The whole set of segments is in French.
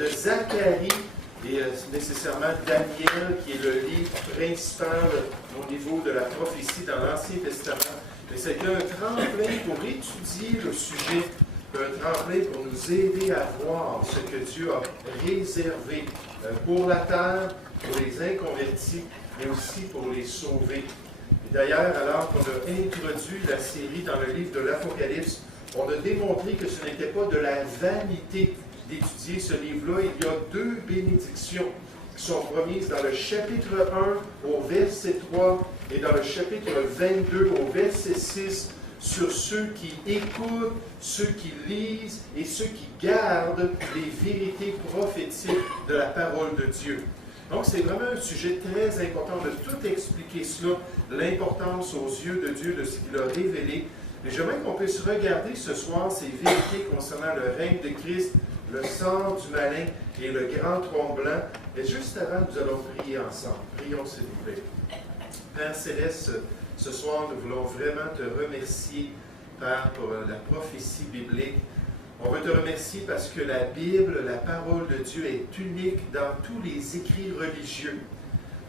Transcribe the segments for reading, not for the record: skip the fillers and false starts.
de Zacharie et nécessairement Daniel, qui est le livre principal au niveau de la prophétie dans l'Ancien Testament. Mais c'est un tremplin pour étudier le sujet, un tremplin pour nous aider à voir ce que Dieu a réservé pour la terre, pour les inconvertis, mais aussi pour les sauver. Et d'ailleurs, alors qu'on a introduit la série dans le livre de l'Apocalypse, on a démontré que ce n'était pas de la vanité d'étudier ce livre-là. Il y a deux bénédictions qui sont promises dans le chapitre 1 au verset 3 et dans le chapitre 22 au verset 6 sur ceux qui écoutent, ceux qui lisent et ceux qui gardent les vérités prophétiques de la parole de Dieu. Donc, c'est vraiment un sujet très important de tout expliquer cela, l'importance aux yeux de Dieu de ce qu'il a révélé. Mais j'aimerais qu'on puisse regarder ce soir ces vérités concernant le règne de Christ, le sang du malin et le grand trône blanc. Et juste avant, nous allons prier ensemble. Prions, s'il vous plaît. Père Céleste, ce soir, nous voulons vraiment te remercier, Père, pour la prophétie biblique. On veut te remercier parce que la Bible, la parole de Dieu, est unique dans tous les écrits religieux.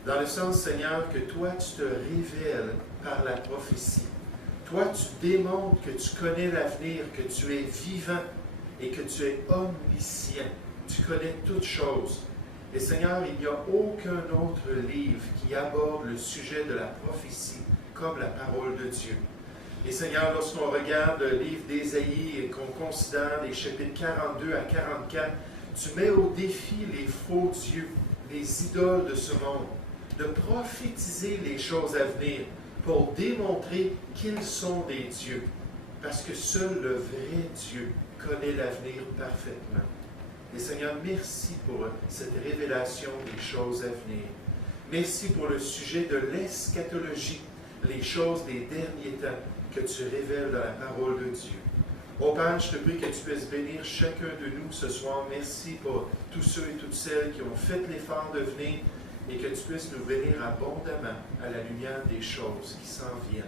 Dans le sens, Seigneur, que toi, tu te révèles par la prophétie. Toi, tu démontres que tu connais l'avenir, que tu es vivant et que tu es omniscient. Tu connais toutes choses. Et Seigneur, il n'y a aucun autre livre qui aborde le sujet de la prophétie comme la parole de Dieu. Et Seigneur, lorsqu'on regarde le livre d'Ésaïe et qu'on considère les chapitres 42 à 44, tu mets au défi les faux dieux, les idoles de ce monde, de prophétiser les choses à venir pour démontrer qu'ils sont des dieux. Parce que seul le vrai Dieu connaît l'avenir parfaitement. Et Seigneur, merci pour cette révélation des choses à venir. Merci pour le sujet de l'eschatologie, les choses des derniers temps que tu révèles dans la parole de Dieu. Ô Père, je te prie que tu puisses bénir chacun de nous ce soir. Merci pour tous ceux et toutes celles qui ont fait l'effort de venir et que tu puisses nous bénir abondamment à la lumière des choses qui s'en viennent,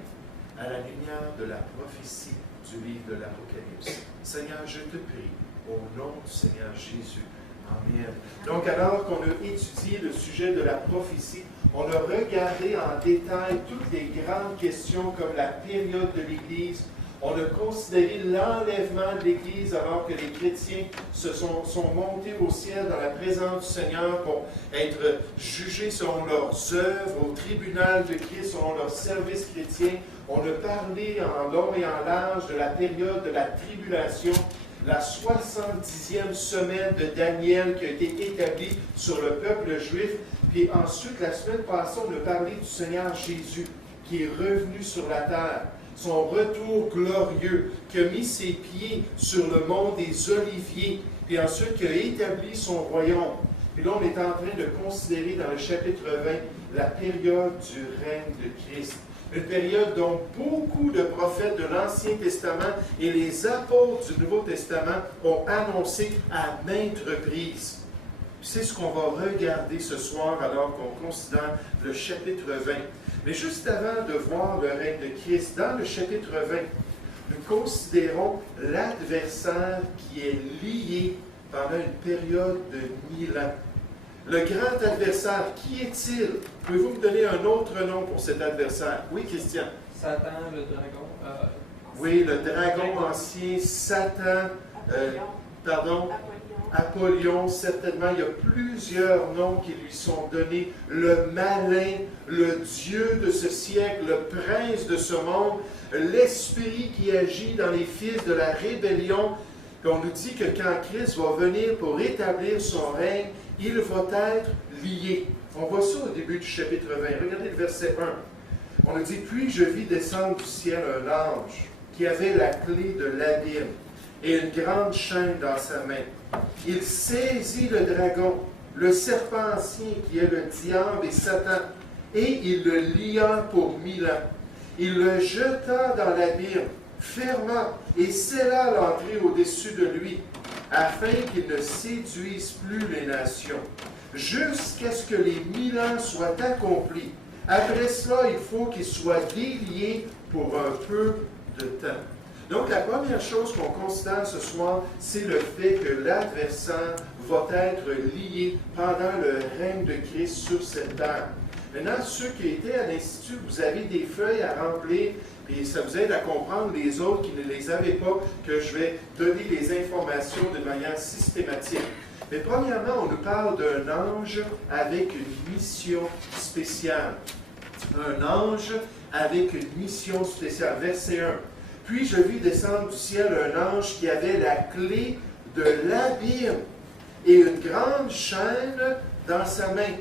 à la lumière de la prophétie du livre de l'Apocalypse. Seigneur, je te prie, au nom du Seigneur Jésus. Amen. Donc, alors qu'on a étudié le sujet de la prophétie, on a regardé en détail toutes les grandes questions comme la période de l'Église. On a considéré l'enlèvement de l'Église alors que les chrétiens sont montés au ciel dans la présence du Seigneur pour être jugés selon leurs œuvres, au tribunal de Christ, selon leur service chrétien. On a parlé en long et en large de la période de la tribulation, la 70e semaine de Daniel qui a été établie sur le peuple juif. Puis ensuite, la semaine passée, on a parlé du Seigneur Jésus qui est revenu sur la terre. Son retour glorieux, qui a mis ses pieds sur le mont des Oliviers, puis ensuite qui a établi son royaume. Puis là, on est en train de considérer dans le chapitre 20 la période du règne de Christ. Une période dont beaucoup de prophètes de l'Ancien Testament et les apôtres du Nouveau Testament ont annoncé à maintes reprises. C'est ce qu'on va regarder ce soir alors qu'on considère le chapitre 20. Mais juste avant de voir le règne de Christ, dans le chapitre 20, nous considérons l'adversaire qui est lié pendant une période de 1000 ans. Le grand adversaire, qui est-il? Pouvez-vous me donner un autre nom pour cet adversaire? Oui, Christian. Satan, le dragon. Oui, le dragon ancien, Satan, Apollyon, certainement, il y a plusieurs noms qui lui sont donnés. Le malin, le Dieu de ce siècle, le prince de ce monde, l'esprit qui agit dans les fils de la rébellion. Et on nous dit que quand Christ va venir pour établir son règne, il va être lié. On voit ça au début du chapitre 20. Regardez le verset 1. On nous dit, « Puis je vis descendre du ciel un ange qui avait la clé de l'abîme et une grande chaîne dans sa main. Il saisit le dragon, le serpent ancien qui est le diable et Satan, et il le lia pour 1000 ans. Il le jeta dans l'abîme, ferma et scella l'entrée au-dessus de lui, afin qu'il ne séduise plus les nations, jusqu'à ce que les 1000 ans soient accomplis. Après cela, il faut qu'il soit délié pour un peu de temps. » Donc, la première chose qu'on constate ce soir, c'est le fait que l'adversaire va être lié pendant le règne de Christ sur cette terre. Maintenant, ceux qui étaient à l'Institut, vous avez des feuilles à remplir, et ça vous aide à comprendre les autres qui ne les avaient pas, que je vais donner les informations de manière systématique. Mais premièrement, on nous parle d'un ange avec une mission spéciale. Un ange avec une mission spéciale. Verset 1. Puis je vis descendre du ciel un ange qui avait la clé de l'abîme et une grande chaîne dans sa main.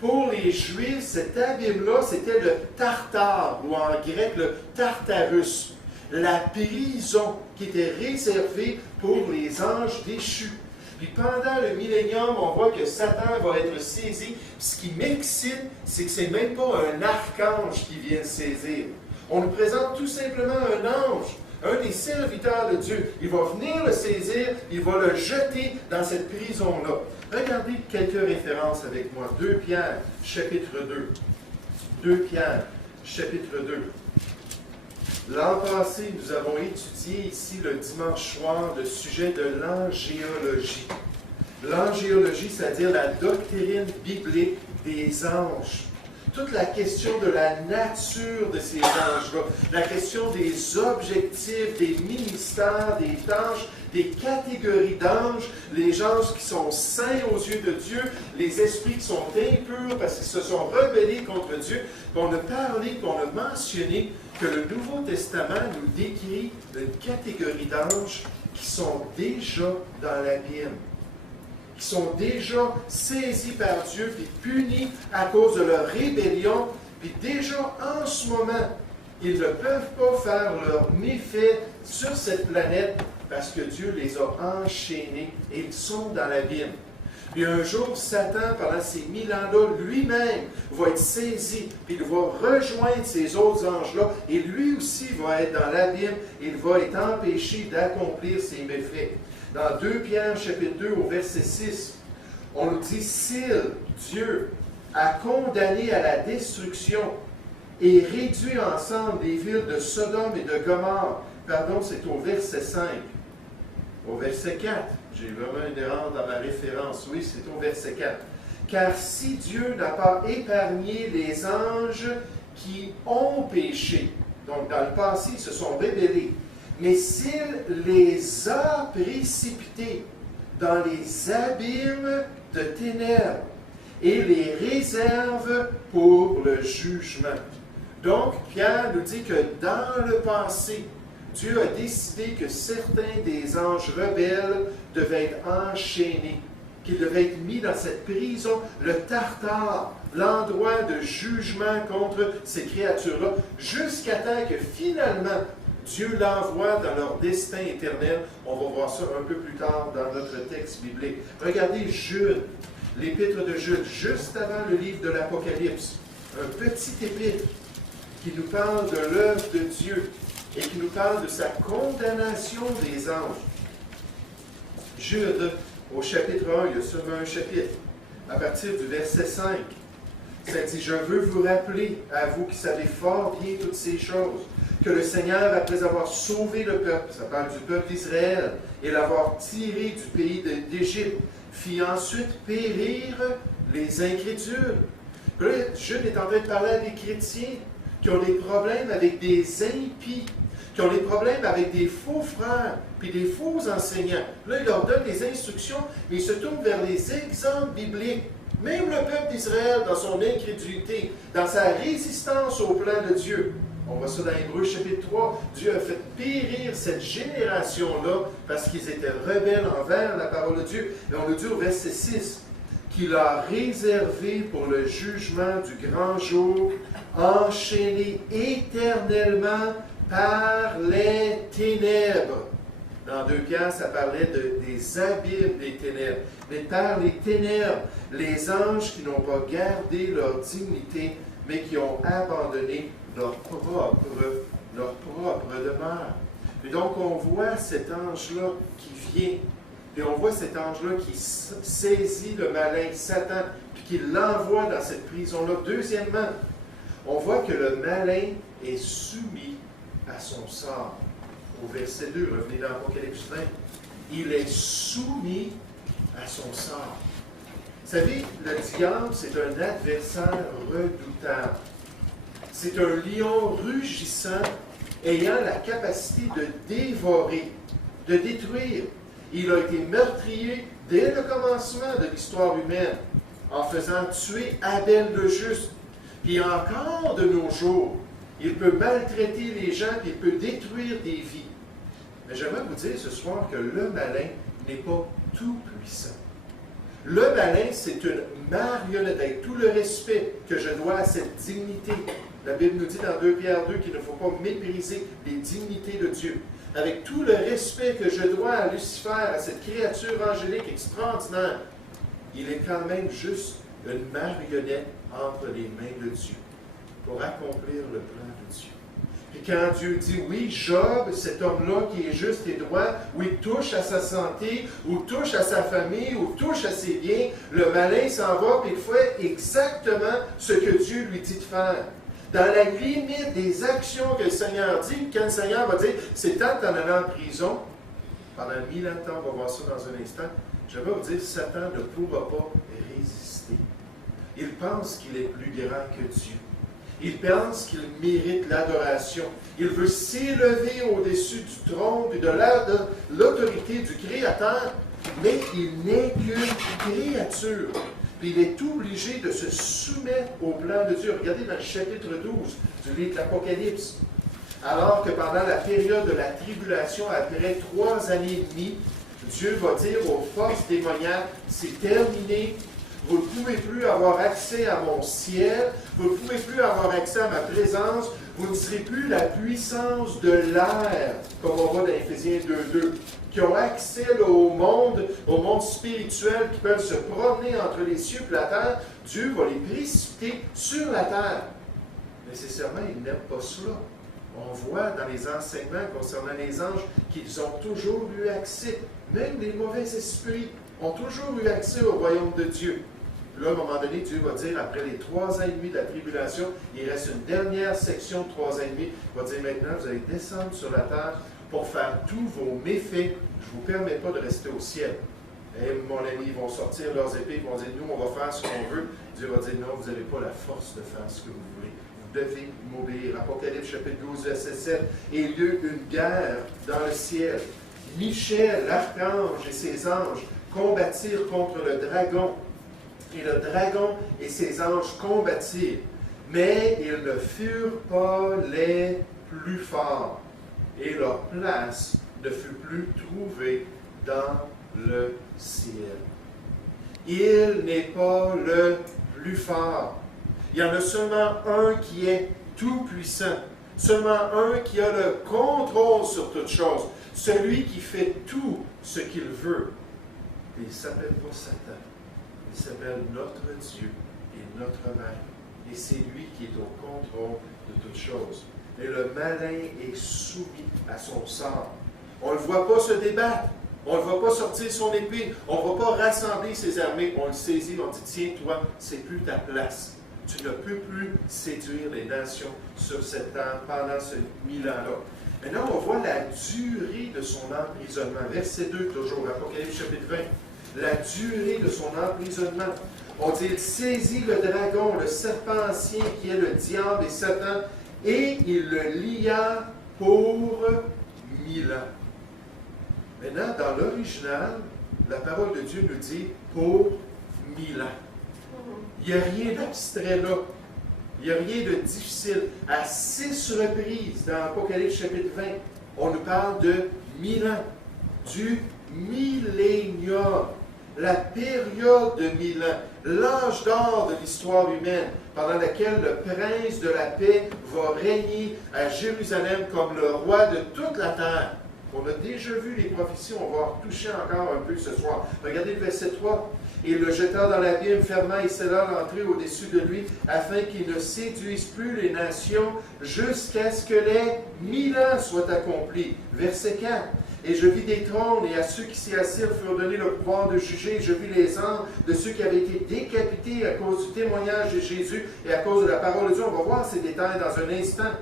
Pour les Juifs, cet abîme-là, c'était le Tartare, ou en grec, le Tartarus, la prison qui était réservée pour les anges déchus. Puis pendant le millénium, on voit que Satan va être saisi. Ce qui m'excite, c'est que ce n'est même pas un archange qui vient le saisir. On nous présente tout simplement un ange, un des serviteurs de Dieu. Il va venir le saisir, il va le jeter dans cette prison-là. Regardez quelques références avec moi. 2 Pierre, chapitre 2. 2 Pierre, chapitre 2. L'an passé, nous avons étudié ici le dimanche soir le sujet de l'angéologie. L'angéologie, c'est-à-dire la doctrine biblique des anges. Toute la question de la nature de ces anges-là, la question des objectifs, des ministères, des tâches, des catégories d'anges, les anges qui sont saints aux yeux de Dieu, les esprits qui sont impurs parce qu'ils se sont rebellés contre Dieu. On a parlé, on a mentionné que le Nouveau Testament nous décrit une catégorie d'anges qui sont déjà dans l'abîme, qui sont déjà saisis par Dieu, puis punis à cause de leur rébellion, puis déjà en ce moment, ils ne peuvent pas faire leur méfait sur cette planète parce que Dieu les a enchaînés et ils sont dans l'abîme. Puis un jour, Satan, pendant ces 1000 ans-là, lui-même va être saisi, puis il va rejoindre ces autres anges-là, et lui aussi va être dans l'abîme, il va être empêché d'accomplir ses méfaits. Dans 2 Pierre, chapitre 2, au verset 6, on nous dit « S'il, Dieu, a condamné à la destruction et réduit ensemble les villes de Sodome et de Gomorrhe », pardon, c'est au verset 5. Au verset 4, j'ai vraiment une erreur dans ma référence, oui, c'est au verset 4. « Car si Dieu n'a pas épargné les anges qui ont péché, donc dans le passé, ils se sont rébellés, mais s'il les a précipités dans les abîmes de ténèbres et les réserve pour le jugement. » Donc, Pierre nous dit que dans le passé, Dieu a décidé que certains des anges rebelles devaient être enchaînés, qu'ils devaient être mis dans cette prison, le Tartare, l'endroit de jugement contre ces créatures-là, jusqu'à temps que finalement, Dieu l'envoie dans leur destin éternel. On va voir ça un peu plus tard dans notre texte biblique. Regardez Jude, l'épître de Jude, juste avant le livre de l'Apocalypse. Un petit épître qui nous parle de l'œuvre de Dieu et qui nous parle de sa condamnation des anges. Jude, au chapitre 1, il y a seulement un chapitre, à partir du verset 5. Ça dit « Je veux vous rappeler, à vous qui savez fort bien toutes ces choses, que le Seigneur, après avoir sauvé le peuple, ça parle du peuple d'Israël, et l'avoir tiré du pays d'Égypte, fit ensuite périr les incrédules. » Là, Jude est en train de parler à des chrétiens qui ont des problèmes avec des impies, qui ont des problèmes avec des faux frères, puis des faux enseignants. Là, il leur donne des instructions, mais il se tourne vers les exemples bibliques. Même le peuple d'Israël, dans son incrédulité, dans sa résistance au plan de Dieu. On voit ça dans Hébreux chapitre 3. Dieu a fait périr cette génération-là parce qu'ils étaient rebelles envers la parole de Dieu. Et on le dit au verset 6, qu'il a réservé pour le jugement du grand jour, enchaîné éternellement par les ténèbres. Dans 2 Pierre, ça parlait des abîmes des ténèbres. Mais par les ténèbres, les anges qui n'ont pas gardé leur dignité, mais qui ont abandonné leur propre demeure. Et donc, on voit cet ange-là qui vient, et on voit cet ange-là qui saisit le malin, Satan, puis qui l'envoie dans cette prison-là. Deuxièmement, on voit que le malin est soumis à son sort. au verset 2, revenez dans Apocalypse 20, il est soumis à son sort. Vous savez, le diable, c'est un adversaire redoutable. C'est un lion rugissant ayant la capacité de dévorer, de détruire. Il a été meurtrier dès le commencement de l'histoire humaine en faisant tuer Abel le juste. Puis encore de nos jours, il peut maltraiter les gens, puis il peut détruire des vies. Mais j'aimerais vous dire ce soir que le malin n'est pas tout puissant. Le malin, c'est une marionnette, avec tout le respect que je dois à cette dignité. La Bible nous dit dans 2 Pierre 2 qu'il ne faut pas mépriser les dignités de Dieu. Avec tout le respect que je dois à Lucifer, à cette créature angélique extraordinaire, il est quand même juste une marionnette entre les mains de Dieu pour accomplir le plan de Dieu. Et quand Dieu dit, oui, Job, cet homme-là qui est juste et droit, où il touche à sa santé, ou touche à sa famille, ou touche à ses biens, le malin s'en va et il fait exactement ce que Dieu lui dit de faire. Dans la limite des actions que le Seigneur dit, quand le Seigneur va dire, c'est temps d'en aller en prison, pendant 1000 ans de temps, on va voir ça dans un instant, je vais vous dire, Satan ne pourra pas résister. Il pense qu'il est plus grand que Dieu. Il pense qu'il mérite l'adoration. Il veut s'élever au-dessus du trône et de l'autorité du Créateur, mais il n'est qu'une créature. Puis il est obligé de se soumettre au plan de Dieu. Regardez dans le chapitre 12 du livre de l'Apocalypse. Alors que pendant la période de la tribulation, après 3 années et demie, Dieu va dire aux forces démoniaques, c'est terminé. Vous ne pouvez plus avoir accès à mon ciel, vous ne pouvez plus avoir accès à ma présence, vous ne serez plus la puissance de l'air, comme on voit dans Éphésiens 2.2, qui ont accès là, au monde spirituel, qui peuvent se promener entre les cieux et la terre. Dieu va les précipiter sur la terre. Nécessairement, il n'aime pas cela. On voit dans les enseignements concernant les anges qu'ils ont toujours eu accès, même les mauvais esprits ont toujours eu accès au royaume de Dieu. Là, à un moment donné, Dieu va dire, après les 3 ans et demi de la tribulation, il reste une dernière section de 3 ans et demi. Il va dire, maintenant, vous allez descendre sur la terre pour faire tous vos méfaits. Je ne vous permets pas de rester au ciel. Et mon ami, ils vont sortir leurs épées, ils vont dire, nous, on va faire ce qu'on veut. Dieu va dire, non, vous n'avez pas la force de faire ce que vous voulez. Vous devez m'obéir. Apocalypse chapitre 12, verset 7. Et il y eut une guerre dans le ciel. Michel, l'archange et ses anges combattirent contre le dragon. Et le dragon et ses anges combattirent, mais ils ne furent pas les plus forts, et leur place ne fut plus trouvée dans le ciel. Il n'est pas le plus fort. Il y en a seulement un qui est tout-puissant, seulement un qui a le contrôle sur toute chose, celui qui fait tout ce qu'il veut. Et il ne s'appelle pas Satan. Il s'appelle notre Dieu et notre Maître. Et c'est lui qui est au contrôle de toutes choses. Et le malin est soumis à son sort. On ne le voit pas se débattre. On ne le voit pas sortir son épée. On ne va pas rassembler ses armées. On le saisit, on dit, tiens, toi, c'est plus ta place. Tu ne peux plus séduire les nations sur cette terre pendant ce 1000 ans-là. Maintenant, on voit la durée de son emprisonnement. Verset 2, toujours, Apocalypse chapitre 20. La durée de son emprisonnement. On dit, il saisit le dragon, le serpent ancien qui est le diable et Satan, et il le lia pour 1000 ans. Maintenant, dans l'original, la parole de Dieu nous dit pour 1000 ans. Il n'y a rien d'abstrait là. Il n'y a rien de difficile. À 6 reprises dans Apocalypse chapitre 20, on nous parle de 1000 ans, du millénium. La période de 1000 ans, l'âge d'or de l'histoire humaine, pendant laquelle le prince de la paix va régner à Jérusalem comme le roi de toute la terre. On a déjà vu les prophéties, on va en toucher encore un peu ce soir. Regardez le verset 3. « Il le jeta dans l'abîme, ferma et scella l'entrée au-dessus de lui, afin qu'il ne séduise plus les nations, jusqu'à ce que les 1000 ans soient accomplis. » Verset 4. Et je vis des trônes, et à ceux qui s'y assirent furent donnés le pouvoir de juger. Je vis les âmes de ceux qui avaient été décapités à cause du témoignage de Jésus et à cause de la parole de Dieu. On va voir ces détails dans un instant.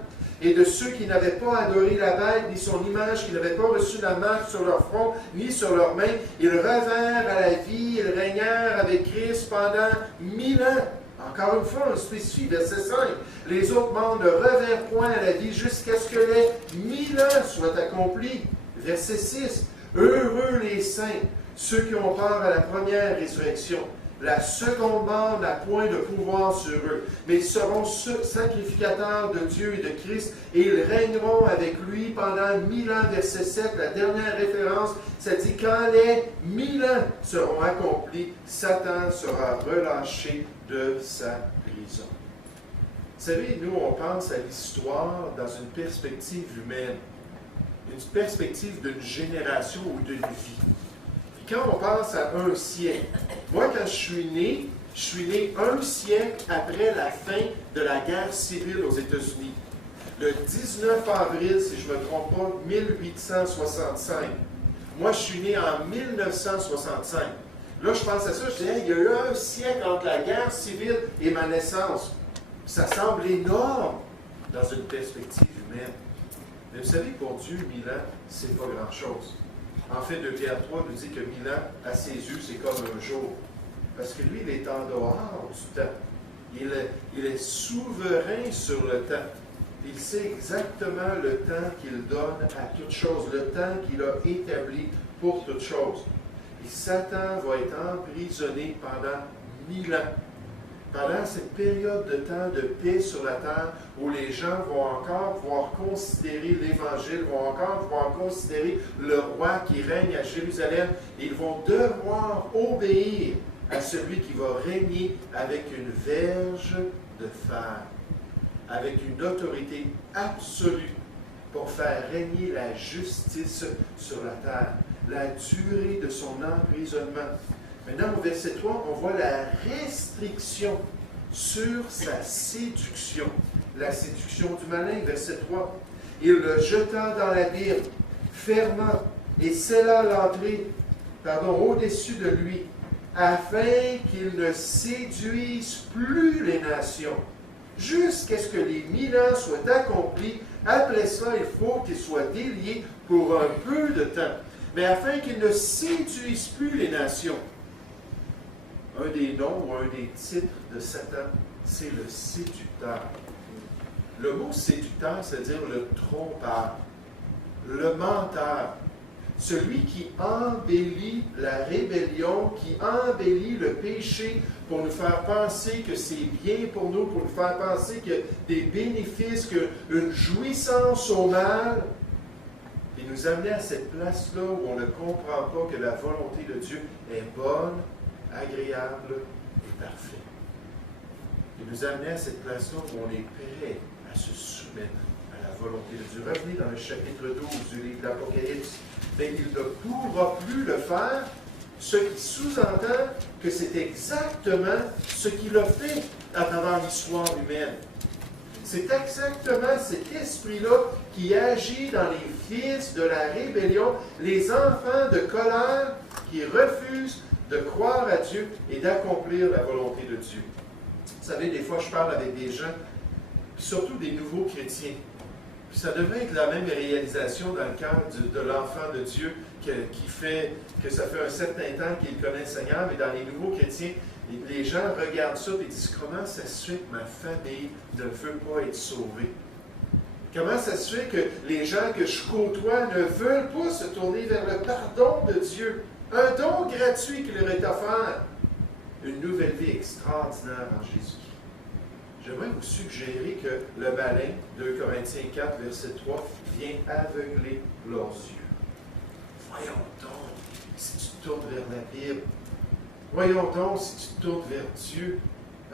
et de ceux qui n'avaient pas adoré la bête, ni son image, qui n'avaient pas reçu la marque sur leur front, ni sur leurs mains. Ils revinrent à la vie, ils régnèrent avec Christ pendant 1000 ans. Encore une fois, on spécifie, verset 5. Les autres membres ne revinrent point à la vie jusqu'à ce que les 1000 ans soient accomplis. Verset 6. Heureux les saints, ceux qui ont part à la première résurrection. La seconde mort n'a point de pouvoir sur eux, mais ils seront sacrificateurs de Dieu et de Christ, et ils régneront avec lui pendant 1000 ans. Verset 7, la dernière référence, ça dit quand les 1000 ans seront accomplis, Satan sera relâché de sa prison. Vous savez, nous, on pense à l'histoire dans une perspective humaine, une perspective d'une génération ou d'une vie. Puis quand on pense à un siècle, moi, quand je suis né un siècle après la fin de la guerre civile aux États-Unis. Le 19 avril, si je ne me trompe pas, 1865. Moi, je suis né en 1965. Là, je pense à ça, je dis, hey, il y a eu un siècle entre la guerre civile et ma naissance. Ça semble énorme dans une perspective humaine. Mais vous savez, pour Dieu, 1000 ans, c'est pas grand-chose. En fait, 2 Pierre 3 nous dit que 1000 ans, à ses yeux, c'est comme un jour. Parce que lui, il est en dehors du temps. Il est souverain sur le temps. Il sait exactement le temps qu'il donne à toute chose, le temps qu'il a établi pour toute chose. Et Satan va être emprisonné pendant 1000 ans. Pendant cette période de temps de paix sur la terre, où les gens vont encore pouvoir considérer l'Évangile, vont encore pouvoir considérer le roi qui règne à Jérusalem, et ils vont devoir obéir à celui qui va régner avec une verge de fer, avec une autorité absolue pour faire régner la justice sur la terre, la durée de son emprisonnement. Maintenant, au verset 3, on voit la restriction sur sa séduction. La séduction du malin, verset 3. Il le jeta dans l'abîme, ferma et scella l'entrée, au-dessus de lui, afin qu'il ne séduise plus les nations, jusqu'à ce que les 1000 ans soient accomplis. Après cela, il faut qu'il soit délié pour un peu de temps, mais afin qu'il ne séduise plus les nations. Un des noms ou un des titres de Satan, c'est le séducteur. Le mot séducteur, c'est-à-dire le trompeur, le menteur, celui qui embellit la rébellion, qui embellit le péché pour nous faire penser que c'est bien pour nous, pour nous faire penser qu'il y a des bénéfices, qu'une jouissance au mal, et nous amener à cette place-là où on ne comprend pas que la volonté de Dieu est bonne, agréable et parfait. Et nous amener à cette place-là où on est prêt à se soumettre à la volonté de Dieu. Revenez dans le chapitre 12 du livre de l'Apocalypse. Mais il ne pourra plus le faire, ce qui sous-entend que c'est exactement ce qu'il a fait à travers l'histoire humaine. C'est exactement cet esprit-là qui agit dans les fils de la rébellion, les enfants de colère qui refusent de croire à Dieu et d'accomplir la volonté de Dieu. Vous savez, des fois, je parle avec des gens, puis surtout des nouveaux chrétiens. Puis ça devrait être la même réalisation dans le cœur de l'enfant de Dieu qui fait que ça fait un certain temps qu'il connaît le Seigneur, mais dans les nouveaux chrétiens, les gens regardent ça et disent comment ça se fait que ma famille ne veut pas être sauvée? Comment ça se fait que les gens que je côtoie ne veulent pas se tourner vers le pardon de Dieu? Un don gratuit qui leur est offert. Une nouvelle vie extraordinaire en Jésus-Christ. J'aimerais vous suggérer que le malin, 2 Corinthiens 4, verset 3, vient aveugler leurs yeux. Voyons donc, si tu te tournes vers la Bible. Voyons donc, si tu te tournes vers Dieu.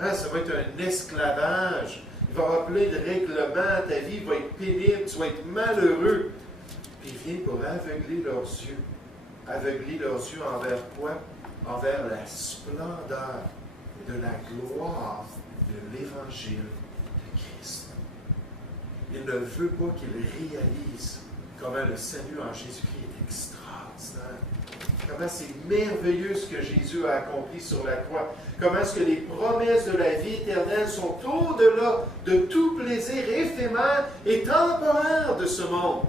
Hein, ça va être un esclavage. Il va y avoir plein de règlements. Ta vie va être pénible. Tu vas être malheureux. Puis il vient pour aveugler leurs yeux. Aveugler leurs yeux envers quoi? Envers la splendeur de la gloire de l'Évangile de Christ. Il ne veut pas qu'ils réalisent comment le salut en Jésus-Christ est extraordinaire. Comment c'est merveilleux ce que Jésus a accompli sur la croix. Comment est-ce que les promesses de la vie éternelle sont au-delà de tout plaisir éphémère et temporaire de ce monde.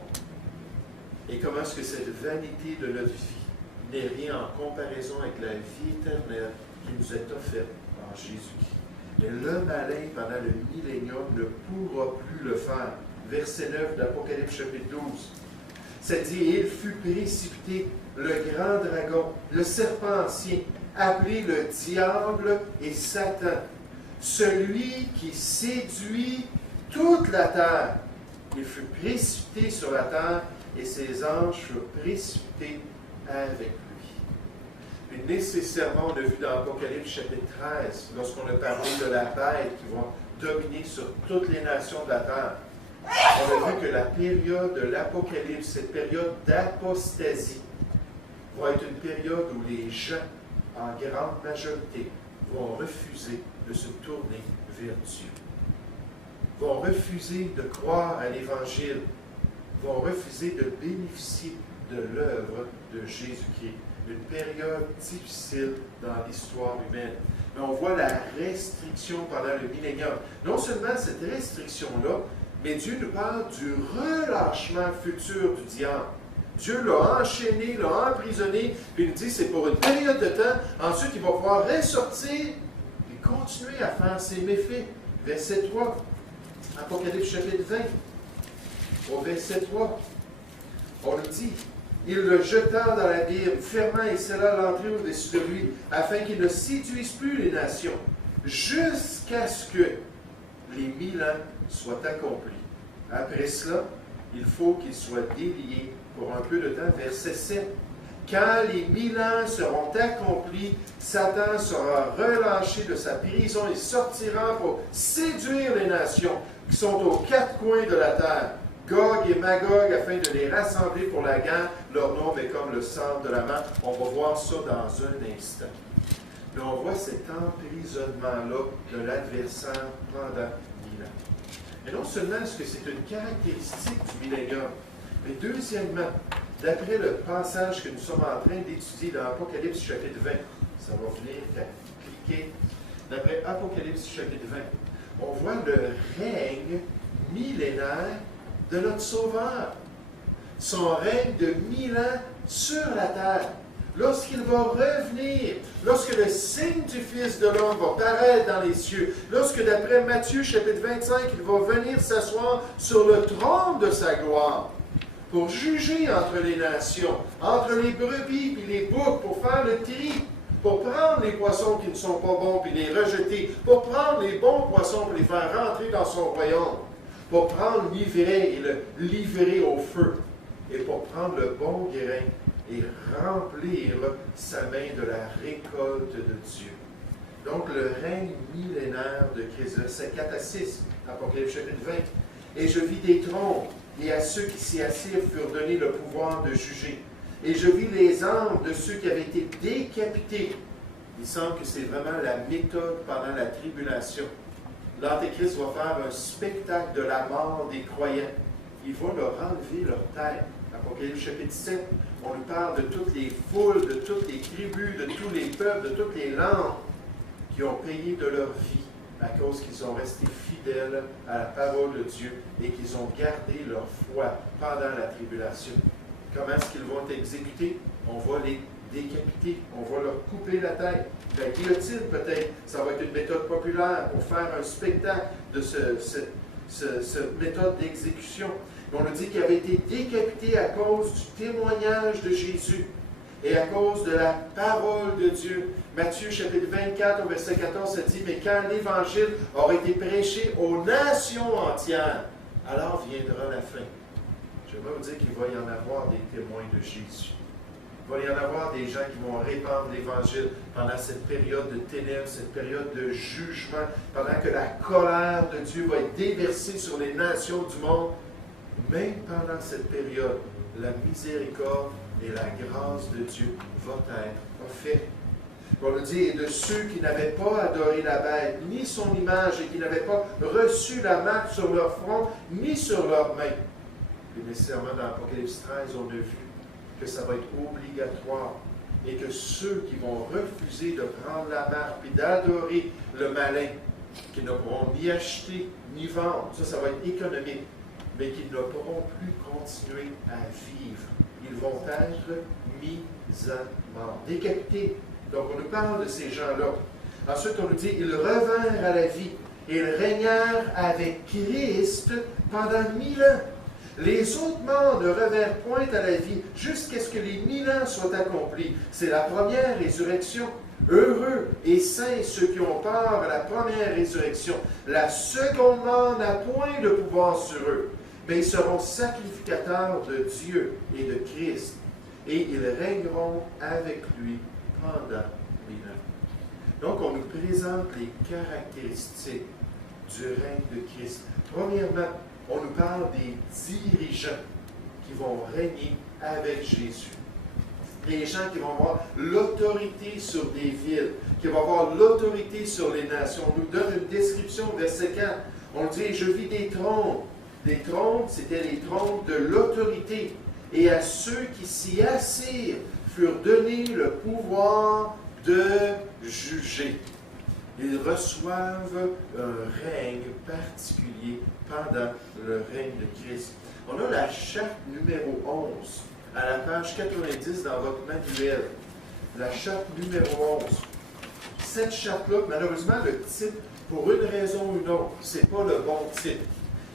Et comment est-ce que cette vanité de notre vie n'est rien en comparaison avec la vie éternelle qui nous est offerte en Jésus-Christ. Mais le malin, pendant le millénium, ne pourra plus le faire. Verset 9 d'Apocalypse chapitre 12. Ça dit, il fut précipité, le grand dragon, le serpent ancien, appelé le diable et Satan, celui qui séduit toute la terre. Il fut précipité sur la terre et ses anges furent précipités avec lui. Mais nécessairement, on a vu dans Apocalypse chapitre 13, lorsqu'on a parlé de la bête qui va dominer sur toutes les nations de la terre, on a vu que la période de l'Apocalypse, cette période d'apostasie, va être une période où les gens, en grande majorité, vont refuser de se tourner vers Dieu, vont refuser de croire à l'Évangile, vont refuser de bénéficier de l'œuvre de Jésus-Christ. Une période difficile dans l'histoire humaine. Mais on voit la restriction pendant le millénium. Non seulement cette restriction-là, mais Dieu nous parle du relâchement futur du diable. Dieu l'a enchaîné, l'a emprisonné, puis il nous dit c'est pour une période de temps. Ensuite, il va pouvoir ressortir et continuer à faire ses méfaits. Verset 3, Apocalypse chapitre 20. Au verset 3, on nous dit, ils le jetèrent dans l'abîme, fermant et scellant l'entrée au-dessus de lui, afin qu'il ne séduise plus les nations, jusqu'à ce que les 1000 ans soient accomplis. Après cela, il faut qu'il soit délié pour un peu de temps. Verset 7. Quand les 1000 ans seront accomplis, Satan sera relâché de sa prison et sortira pour séduire les nations qui sont aux quatre coins de la terre, Gog et Magog, afin de les rassembler pour la guerre. Leur nom est comme le sang de la main. On va voir ça dans un instant. Mais on voit cet emprisonnement-là de l'adversaire pendant 1000 ans. Et non seulement est-ce que c'est une caractéristique du millénium, mais deuxièmement, d'après le passage que nous sommes en train d'étudier dans Apocalypse chapitre 20, ça va venir cliquer. D'après Apocalypse chapitre 20, on voit le règne millénaire de notre Sauveur. Son règne de 1000 ans sur la terre. Lorsqu'il va revenir, lorsque le signe du Fils de l'homme va paraître dans les cieux, lorsque d'après Matthieu chapitre 25, il va venir s'asseoir sur le trône de sa gloire pour juger entre les nations, entre les brebis et les boucs, pour faire le tri, pour prendre les poissons qui ne sont pas bons et les rejeter, pour prendre les bons poissons pour les faire rentrer dans son royaume, pour prendre l'ivraie et le livrer au feu, et pour prendre le bon grain et remplir sa main de la récolte de Dieu. Donc, le règne millénaire de Christ, versets 4 à 6, Apocalypse chapitre 20. Et je vis des trônes, et à ceux qui s'y assirent furent donnés le pouvoir de juger. Et je vis les âmes de ceux qui avaient été décapités. Il semble que c'est vraiment la méthode pendant la tribulation. L'Antéchrist va faire un spectacle de la mort des croyants. Il va leur enlever leur tête. Apocalypse chapitre 7, on nous parle de toutes les foules, de toutes les tribus, de tous les peuples, de toutes les langues qui ont payé de leur vie à cause qu'ils ont resté fidèles à la parole de Dieu et qu'ils ont gardé leur foi pendant la tribulation. Comment est-ce qu'ils vont être exécutés? On va les décapiter, on va leur couper la tête. La guillotine, peut-être, ça va être une méthode populaire pour faire un spectacle de cette méthode d'exécution. On nous dit qu'il avait été décapité à cause du témoignage de Jésus et à cause de la parole de Dieu. Matthieu chapitre 24, au verset 14, ça dit, « Mais quand l'Évangile aura été prêché aux nations entières, alors viendra la fin. » J'aimerais vous dire qu'il va y en avoir des témoins de Jésus. Il va y en avoir des gens qui vont répandre l'Évangile pendant cette période de ténèbres, cette période de jugement, pendant que la colère de Dieu va être déversée sur les nations du monde. Même pendant cette période, la miséricorde et la grâce de Dieu vont être offerte. On nous dit, et de ceux qui n'avaient pas adoré la bête, ni son image, et qui n'avaient pas reçu la marque sur leur front, ni sur leurs mains. Et nécessairement dans l'Apocalypse 13, on a vu que ça va être obligatoire et que ceux qui vont refuser de prendre la marque et d'adorer le malin, qui ne pourront ni acheter ni vendre, ça va être économique, mais qui ne pourront plus continuer à vivre. Ils vont être mis à mort, décapités. Donc on nous parle de ces gens-là. Ensuite, on nous dit, ils revinrent à la vie. Ils régnèrent avec Christ pendant 1000 ans. Les autres morts ne revinrent point à la vie jusqu'à ce que les 1000 ans soient accomplis. C'est la première résurrection. Heureux et saints ceux qui ont part à la première résurrection. La seconde mort n'a point de pouvoir sur eux, mais ils seront sacrificateurs de Dieu et de Christ, et ils régneront avec lui pendant 1000 ans. Donc, on nous présente les caractéristiques du règne de Christ. Premièrement, on nous parle des dirigeants qui vont régner avec Jésus. Les gens qui vont avoir l'autorité sur des villes, qui vont avoir l'autorité sur les nations. On nous donne une description, verset 4. On dit, je vis des trônes. Des trônes, c'était les trônes de l'autorité. Et à ceux qui s'y assirent furent donnés le pouvoir de juger. Ils reçoivent un règne particulier pendant le règne de Christ. On a la charte numéro 11 à la page 90 dans votre manuel. La charte numéro 11. Cette charte-là, malheureusement, le titre, pour une raison ou une autre, ce n'est pas le bon titre.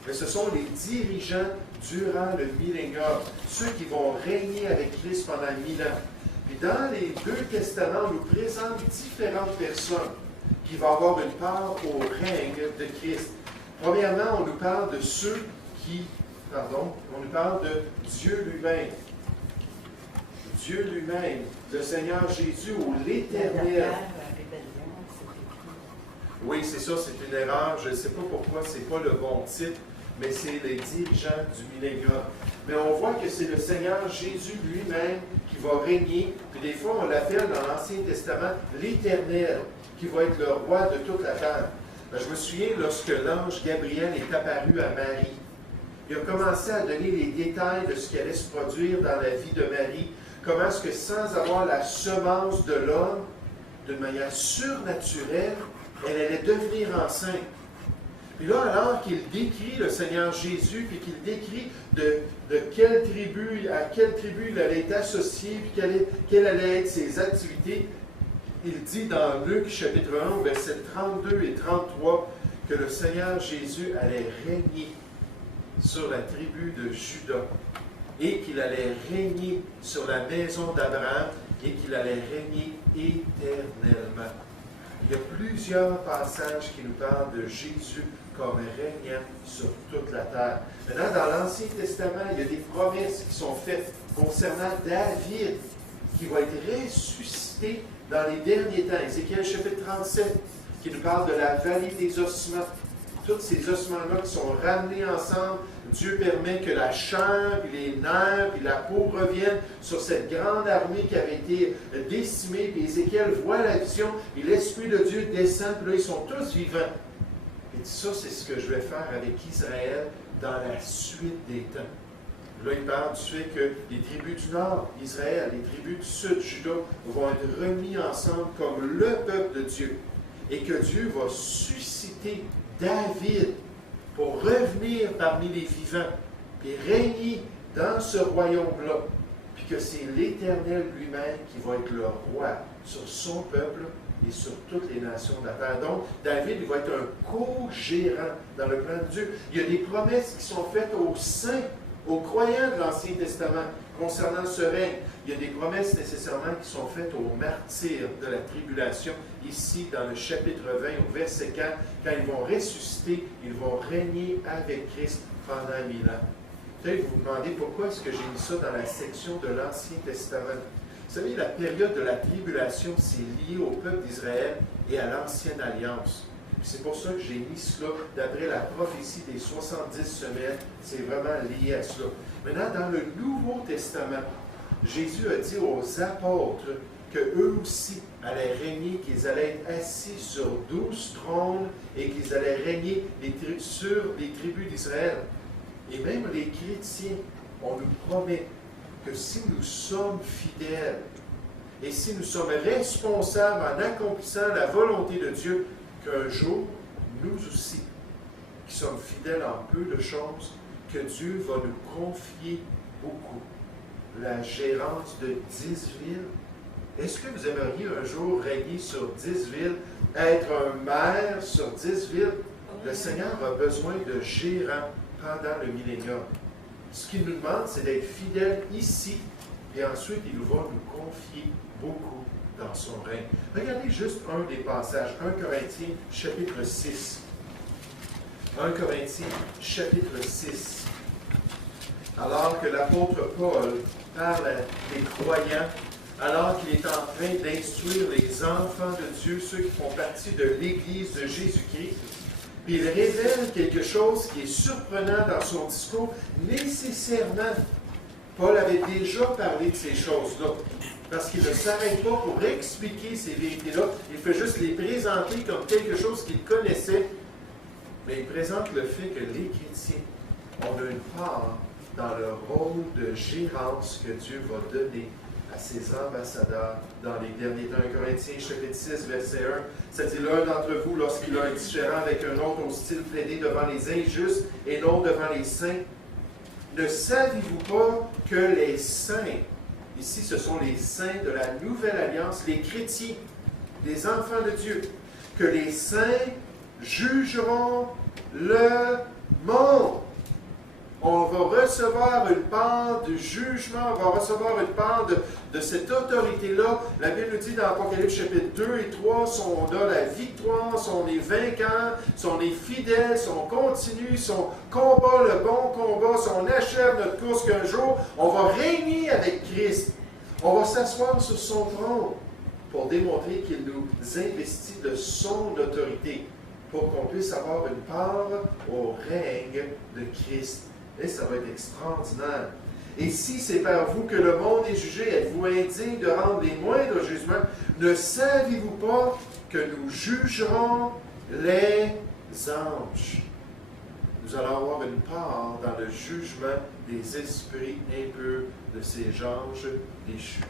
Mais ce sont les dirigeants durant le millénaire, ceux qui vont régner avec Christ pendant 1000 ans. Puis dans les deux testaments, on nous présente différentes personnes qui vont avoir une part au règne de Christ. Premièrement, on nous parle de ceux on nous parle de Dieu lui-même. Dieu lui-même, le Seigneur Jésus ou l'Éternel. Oui, c'est ça, c'est une erreur. Je ne sais pas pourquoi, ce n'est pas le bon titre, mais c'est les dirigeants du millénaire. Mais on voit que c'est le Seigneur Jésus lui-même qui va régner. Puis des fois, on l'appelle dans l'Ancien Testament l'Éternel, qui va être le roi de toute la terre. Je me souviens lorsque l'ange Gabriel est apparu à Marie. Il a commencé à donner les détails de ce qui allait se produire dans la vie de Marie. Comment est-ce que sans avoir la semence de l'homme, d'une manière surnaturelle, elle allait devenir enceinte. Puis là, alors qu'il décrit le Seigneur Jésus, puis qu'il décrit de quelle tribu, à quelle tribu il allait être associé, puis quelles allaient être ses activités, il dit dans Luc chapitre 1, versets 32 et 33, que le Seigneur Jésus allait régner sur la tribu de Juda, et qu'il allait régner sur la maison d'Abraham, et qu'il allait régner éternellement. Il y a plusieurs passages qui nous parlent de Jésus comme régnant sur toute la terre. Maintenant, dans l'Ancien Testament, il y a des promesses qui sont faites concernant David, qui va être ressuscité dans les derniers temps. Ézéchiel chapitre 37, qui nous parle de la vallée des ossements. Tous ces ossements-là qui sont ramenés ensemble, Dieu permet que la chair, puis les nerfs, puis la peau reviennent sur cette grande armée qui avait été décimée. Puis Ézéchiel voit la vision, et l'Esprit de Dieu descend, puis là, ils sont tous vivants. Et ça, c'est ce que je vais faire avec Israël dans la suite des temps. Là, il parle du fait que les tribus du Nord, Israël, les tribus du Sud, Juda, vont être remis ensemble comme le peuple de Dieu. Et que Dieu va susciter David pour revenir parmi les vivants, puis régner dans ce royaume-là, puis que c'est l'Éternel lui-même qui va être le roi sur son peuple et sur toutes les nations de la terre. Donc, David il va être un co-gérant dans le plan de Dieu. Il y a des promesses qui sont faites aux saints, aux croyants de l'Ancien Testament concernant ce règne. Il y a des promesses nécessairement qui sont faites aux martyrs de la tribulation, ici dans le chapitre 20, au verset 4, quand ils vont ressusciter, ils vont régner avec Christ pendant 1000 ans. Peut-être vous vous demandez pourquoi est-ce que j'ai mis ça dans la section de l'Ancien Testament. Vous savez, la période de la tribulation, c'est lié au peuple d'Israël et à l'Ancienne Alliance. C'est pour ça que j'ai mis cela, d'après la prophétie des 70 semaines, c'est vraiment lié à cela. Maintenant, dans le Nouveau Testament, Jésus a dit aux apôtres qu'eux aussi allaient régner, qu'ils allaient être assis sur 12 trônes et qu'ils allaient régner sur les tribus d'Israël. Et même les chrétiens, on nous promet que si nous sommes fidèles et si nous sommes responsables en accomplissant la volonté de Dieu, qu'un jour, nous aussi, qui sommes fidèles en peu de choses, que Dieu va nous confier beaucoup. La gérance de 10 villes. Est-ce que vous aimeriez un jour régner sur 10 villes, être un maire sur 10 villes? Le Seigneur a besoin de gérants pendant le millénium. Ce qu'il nous demande, c'est d'être fidèles ici, et ensuite, il va nous confier beaucoup dans son règne. Regardez juste un des passages, 1 Corinthiens, chapitre 6. 1 Corinthiens, chapitre 6. Alors que l'apôtre Paul parle des croyants, alors qu'il est en train d'instruire les enfants de Dieu, ceux qui font partie de l'Église de Jésus-Christ, puis il révèle quelque chose qui est surprenant dans son discours. Nécessairement, Paul avait déjà parlé de ces choses-là, parce qu'il ne s'arrête pas pour expliquer ces vérités-là. Il fait juste les présenter comme quelque chose qu'il connaissait, mais il présente le fait que les chrétiens ont une part dans le rôle de gérance que Dieu va donner à ses ambassadeurs dans les derniers temps. 1 Corinthiens, chapitre 6, verset 1, ça dit « L'un d'entre vous, lorsqu'il a un différend avec un autre, ose-t-il plaider devant les injustes et non devant les saints? Ne saviez-vous pas que les saints, ici ce sont les saints de la Nouvelle Alliance, les chrétiens, les enfants de Dieu, que les saints jugeront le monde. » On va recevoir une part du jugement, on va recevoir une part de cette autorité-là. La Bible dit dans Apocalypse chapitre 2 et 3, on a la victoire, on est vainquant, on est fidèle, on continue, on combat le bon combat, on achève notre course qu'un jour, on va régner avec Christ. On va s'asseoir sur son trône pour démontrer qu'il nous investit de son autorité, pour qu'on puisse avoir une part au règne de Christ. Et ça va être extraordinaire. Et si c'est par vous que le monde est jugé, êtes-vous indigne de rendre les moindres jugements? Ne saviez-vous pas que nous jugerons les anges? Nous allons avoir une part dans le jugement des esprits impurs de ces anges déchus.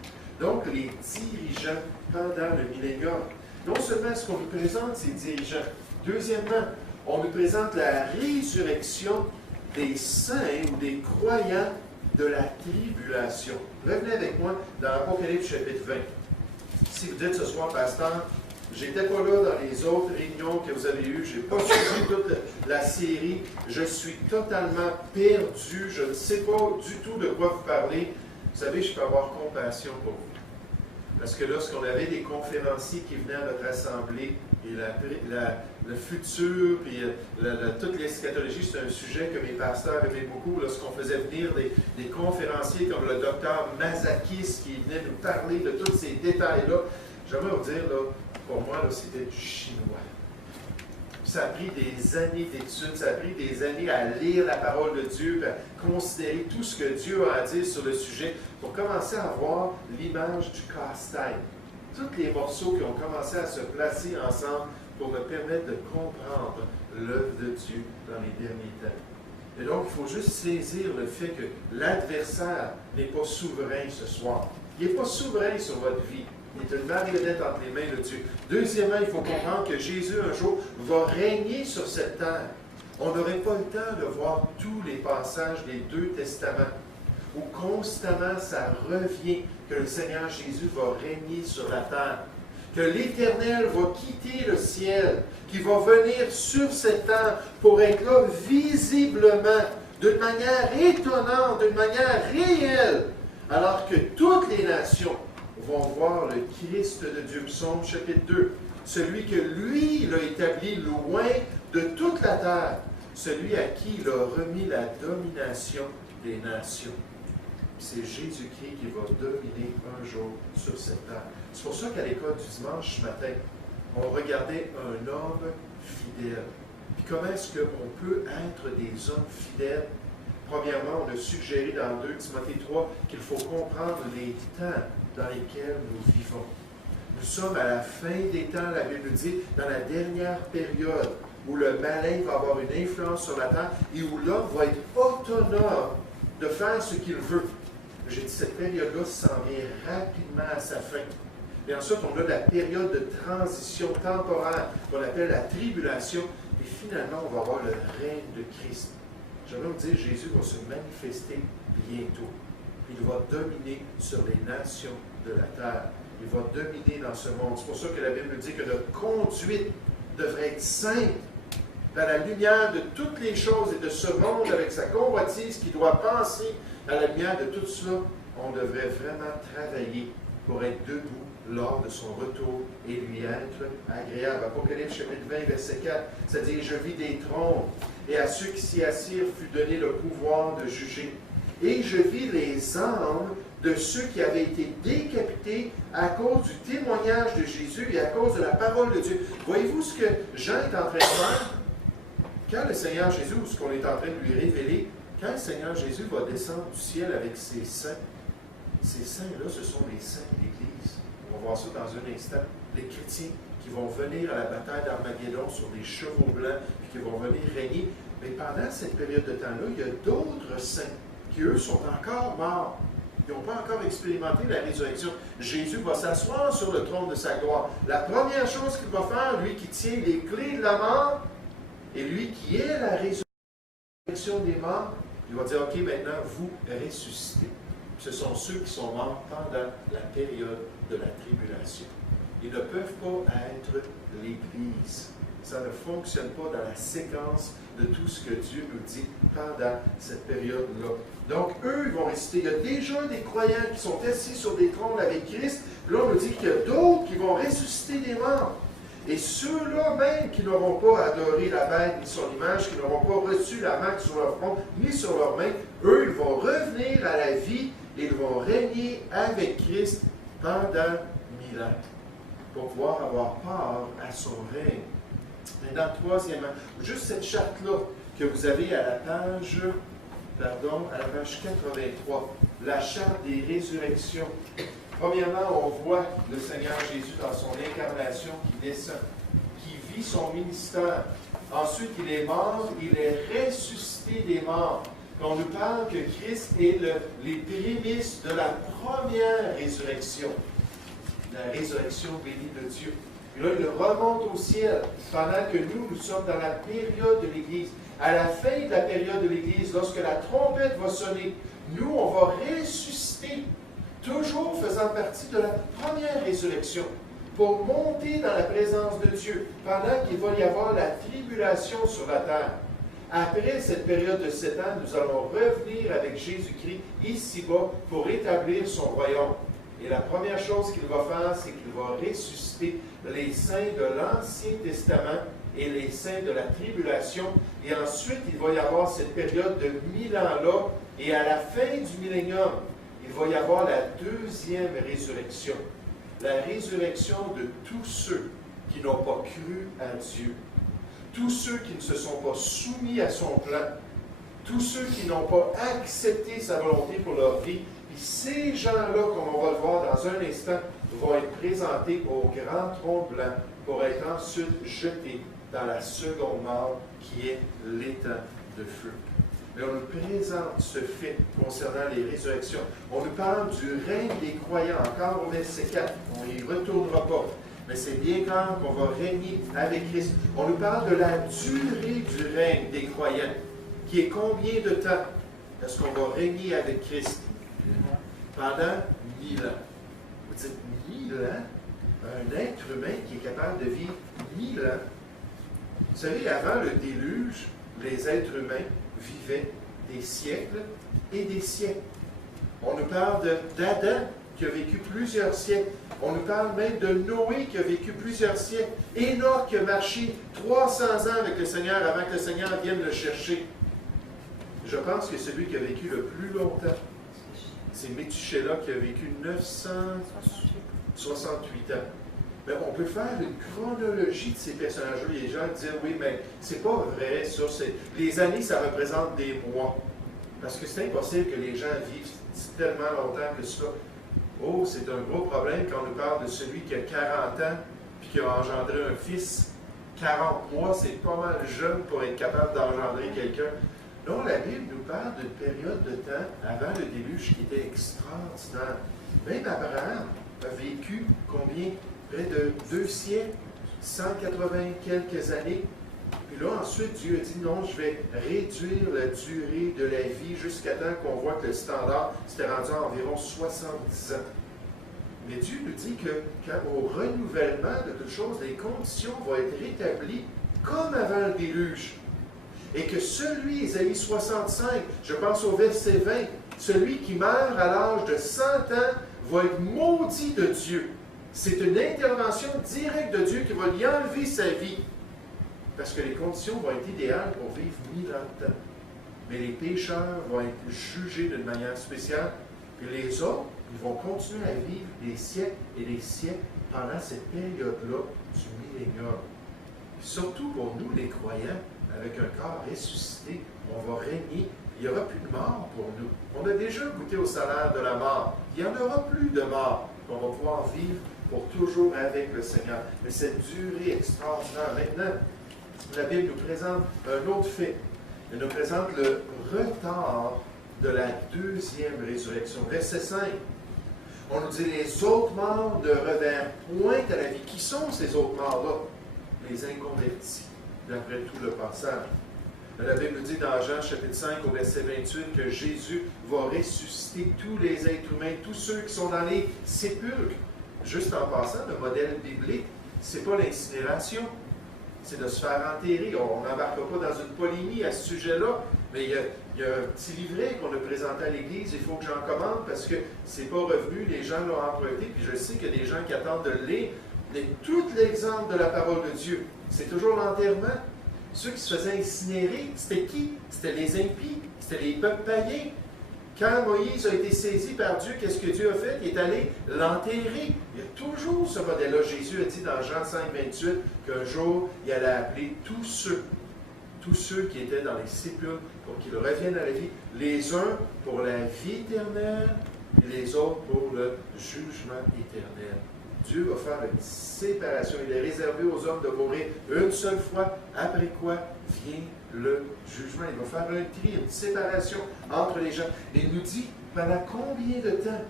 Donc, les dirigeants pendant le millénium. Non seulement est-ce qu'on nous présente ces dirigeants, deuxièmement, on nous présente la résurrection des saints ou des croyants de la tribulation. Revenez avec moi dans l'Apocalypse chapitre 20. Si vous dites ce soir, pasteur, j'étais pas là dans les autres réunions que vous avez eues, je n'ai pas suivi toute la série, je suis totalement perdu, je ne sais pas du tout de quoi vous parlez. Vous savez, je peux avoir compassion pour vous. Parce que lorsqu'on avait des conférenciers qui venaient à notre assemblée, et le futur, puis toute l'eschatologie, c'est un sujet que mes pasteurs aimaient beaucoup. Lorsqu'on faisait venir des conférenciers comme le docteur Mazakis qui venait nous parler de tous ces détails-là, j'aimerais vous dire, là, pour moi, là, c'était du chinois. Ça a pris des années d'études, ça a pris des années à lire la parole de Dieu, à considérer tout ce que Dieu a à dire sur le sujet, pour commencer à voir l'image du casse-tête. Tous les morceaux qui ont commencé à se placer ensemble pour me permettre de comprendre l'œuvre de Dieu dans les derniers temps. Et donc, il faut juste saisir le fait que l'adversaire n'est pas souverain ce soir. Il n'est pas souverain sur votre vie. Il est une marionnette entre les mains de Dieu. Deuxièmement, il faut comprendre que Jésus, un jour, va régner sur cette terre. On n'aurait pas le temps de voir tous les passages des deux testaments, où constamment ça revient que le Seigneur Jésus va régner sur la terre, que l'Éternel va quitter le ciel, qu'il va venir sur cette terre pour être là visiblement, d'une manière étonnante, d'une manière réelle, alors que toutes les nations vont voir le Christ de Dieu. Psaume chapitre 2, celui que lui, il a établi loin de toute la terre, celui à qui il a remis la domination des nations. C'est Jésus-Christ qui va dominer un jour sur cette terre. C'est pour ça qu'à l'école du dimanche matin, on regardait un homme fidèle. Puis comment est-ce qu'on peut être des hommes fidèles? Premièrement, on a suggéré dans 2 Timothée 3 qu'il faut comprendre les temps dans lesquels nous vivons. Nous sommes à la fin des temps, la Bible dit, dans la dernière période. où le malin va avoir une influence sur la terre et où l'homme va être autonome de faire ce qu'il veut. J'ai dit, cette période-là s'en vient rapidement à sa fin. Et ensuite, on a la période de transition temporaire qu'on appelle la tribulation. Et finalement, on va avoir le règne de Christ. J'aimerais vous dire, Jésus va se manifester bientôt. Il va dominer sur les nations de la terre. Il va dominer dans ce monde. C'est pour ça que la Bible dit que notre conduite devrait être sainte dans la lumière de toutes les choses et de ce monde avec sa convoitise qui doit penser à la lumière de tout cela. On devrait vraiment travailler pour être debout lors de son retour et lui être agréable. Apocalypse chapitre 20, verset 4, ça dit « Je vis des trônes, et à ceux qui s'y assirent fut donné le pouvoir de juger. Et je vis les âmes de ceux qui avaient été décapités à cause du témoignage de Jésus et à cause de la parole de Dieu. » Voyez-vous ce que Jean est en train de faire? Quand le Seigneur Jésus, ou ce qu'on est en train de lui révéler, quand le Seigneur Jésus va descendre du ciel avec ses saints, ces saints-là, ce sont les saints de l'Église. On va voir ça dans un instant. Les chrétiens qui vont venir à la bataille d'Armageddon sur des chevaux blancs, puis qui vont venir régner. Mais pendant cette période de temps-là, il y a d'autres saints qui, eux, sont encore morts. Ils n'ont pas encore expérimenté la résurrection. Jésus va s'asseoir sur le trône de sa gloire. La première chose qu'il va faire, lui qui tient les clés de la mort, et lui qui est la résurrection des morts, il va dire, OK, maintenant, vous ressuscitez. Ce sont ceux qui sont morts pendant la période de la tribulation. Ils ne peuvent pas être l'Église. Ça ne fonctionne pas dans la séquence de tout ce que Dieu nous dit pendant cette période-là. Donc, eux, ils vont ressusciter. Il y a déjà des croyants qui sont assis sur des trônes avec Christ. Là, on nous dit qu'il y a d'autres qui vont ressusciter des morts. Et ceux-là même qui n'auront pas adoré la bête ni son image, qui n'auront pas reçu la marque sur leur front ni sur leurs mains, eux, ils vont revenir à la vie et ils vont régner avec Christ pendant 1000 ans pour pouvoir avoir part à son règne. Maintenant, troisièmement, juste cette charte-là que vous avez à la page, à la page 83, la charte des résurrections. Premièrement, on voit le Seigneur Jésus dans son incarnation qui descend, qui vit son ministère. Ensuite, il est mort, il est ressuscité des morts. On nous parle que Christ est les prémices de la première résurrection, la résurrection bénie de Dieu. Et là, il remonte au ciel pendant que nous sommes dans la période de l'Église. À la fin de la période de l'Église, lorsque la trompette va sonner, nous, on va ressusciter, toujours faisant partie de la première résurrection, pour monter dans la présence de Dieu, pendant qu'il va y avoir la tribulation sur la terre. Après cette période de 7 ans, nous allons revenir avec Jésus-Christ ici-bas pour établir son royaume. Et la première chose qu'il va faire, c'est qu'il va ressusciter les saints de l'Ancien Testament et les saints de la tribulation. Et ensuite, il va y avoir cette période de 1000 ans-là. Et à la fin du millénium, il va y avoir la deuxième résurrection. La résurrection de tous ceux qui n'ont pas cru à Dieu. Tous ceux qui ne se sont pas soumis à son plan. Tous ceux qui n'ont pas accepté sa volonté pour leur vie. Et ces gens-là, comme on va le voir dans un instant, vont être présentés au grand trône blanc pour être ensuite jetés dans la seconde mort qui est l'étang de feu. Mais on nous présente ce fait concernant les résurrections. On nous parle du règne des croyants, encore au verset 4. On n'y retournera pas. Mais c'est bien clair qu'on va régner avec Christ. On nous parle de la durée du règne des croyants, qui est combien de temps est-ce qu'on va régner avec Christ? Pendant 1000 ans. Vous dites 1000 ans? Un être humain qui est capable de vivre 1000 ans. Vous savez, avant le déluge, les êtres humains vivaient des siècles et des siècles. On nous parle d'Adam qui a vécu plusieurs siècles. On nous parle même de Noé qui a vécu plusieurs siècles. Enoch qui a marché 300 ans avec le Seigneur avant que le Seigneur vienne le chercher. Je pense que celui qui a vécu le plus longtemps, c'est Métuchéla qui a vécu 968 ans. Mais on peut faire une chronologie de ces personnages-là. Les gens disent, oui, mais c'est pas vrai, ça. Les années, ça représente des mois. Parce que c'est impossible que les gens vivent tellement longtemps que ça. Oh, c'est un gros problème quand on nous parle de celui qui a 40 ans puis qui a engendré un fils. 40 mois, c'est pas mal jeune pour être capable d'engendrer quelqu'un. Non, la Bible nous parle d'une période de temps avant le déluge qui était extraordinaire. Même Abraham a vécu combien? Près de 2 siècles, 180 quelques années. Puis là, ensuite, Dieu a dit non, je vais réduire la durée de la vie jusqu'à temps qu'on voit que le standard s'était rendu à environ 70 ans. Mais Dieu nous dit que au renouvellement de toutes choses, les conditions vont être rétablies comme avant le déluge. Et que celui, Ésaïe 65, je pense au verset 20, celui qui meurt à l'âge de 100 ans va être maudit de Dieu. C'est une intervention directe de Dieu qui va lui enlever sa vie. Parce que les conditions vont être idéales pour vivre 1000 ans de temps. Mais les pécheurs vont être jugés d'une manière spéciale. Et les autres, ils vont continuer à vivre des siècles et des siècles pendant cette période-là du millénium. Surtout pour nous, les croyants, avec un corps ressuscité, on va régner. Il n'y aura plus de mort pour nous. On a déjà goûté au salaire de la mort. Il n'y en aura plus de mort. On va pouvoir vivre pour toujours avec le Seigneur. Mais cette durée extraordinaire. Maintenant, la Bible nous présente un autre fait. Elle nous présente le retard de la deuxième résurrection. Verset 5. On nous dit, les autres morts ne revinrent point à la vie. Qui sont ces autres morts-là? Les inconvertis, d'après tout le passage. La Bible nous dit dans Jean chapitre 5 au verset 28 que Jésus va ressusciter tous les êtres humains, tous ceux qui sont dans les sépulcres. Juste en passant, le modèle biblique, ce n'est pas l'incinération, c'est de se faire enterrer. On n'embarque pas dans une polémie à ce sujet-là, mais il y a un petit livret qu'on a présenté à l'Église, il faut que j'en commande parce que ce n'est pas revenu, les gens l'ont emprunté, puis je sais qu'il y a des gens qui attendent de le lire. Mais tout l'exemple de la parole de Dieu, c'est toujours l'enterrement. Ceux qui se faisaient incinérer, c'était qui? C'était les impies, c'était les peuples païens. Quand Moïse a été saisi par Dieu, qu'est-ce que Dieu a fait? Il est allé l'enterrer. Il y a toujours ce modèle-là. Jésus a dit dans Jean 5, 28 qu'un jour, il allait appeler tous ceux qui étaient dans les sépulcres pour qu'ils reviennent à la vie, les uns pour la vie éternelle et les autres pour le jugement éternel. Dieu va faire une séparation. Il est réservé aux hommes de mourir une seule fois, après quoi vient le jugement. Il va faire un tri, une séparation entre les gens. Et il nous dit, pendant combien de temps?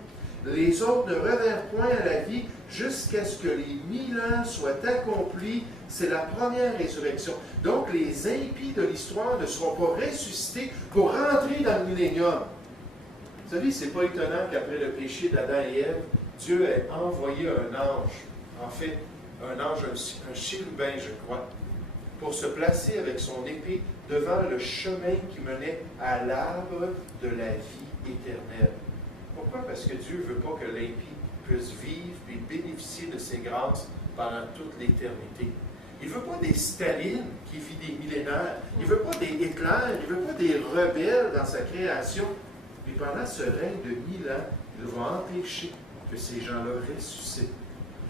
Les autres ne revinrent point à la vie jusqu'à ce que les 1000 ans soient accomplis. C'est la première résurrection. Donc, les impies de l'histoire ne seront pas ressuscités pour rentrer dans le millénium. Vous savez, ce n'est pas étonnant qu'après le péché d'Adam et Ève, Dieu a envoyé un ange, en fait, un ange, un chérubin, je crois, pour se placer avec son épée devant le chemin qui menait à l'arbre de la vie éternelle. Pourquoi? Parce que Dieu ne veut pas que l'impie puisse vivre et bénéficier de ses grâces pendant toute l'éternité. Il ne veut pas des Staline qui vit des millénaires. Il ne veut pas des Hitler. Il ne veut pas des rebelles dans sa création. Mais pendant ce règne de 1000 ans, il va empêcher que ces gens-là ressuscitent.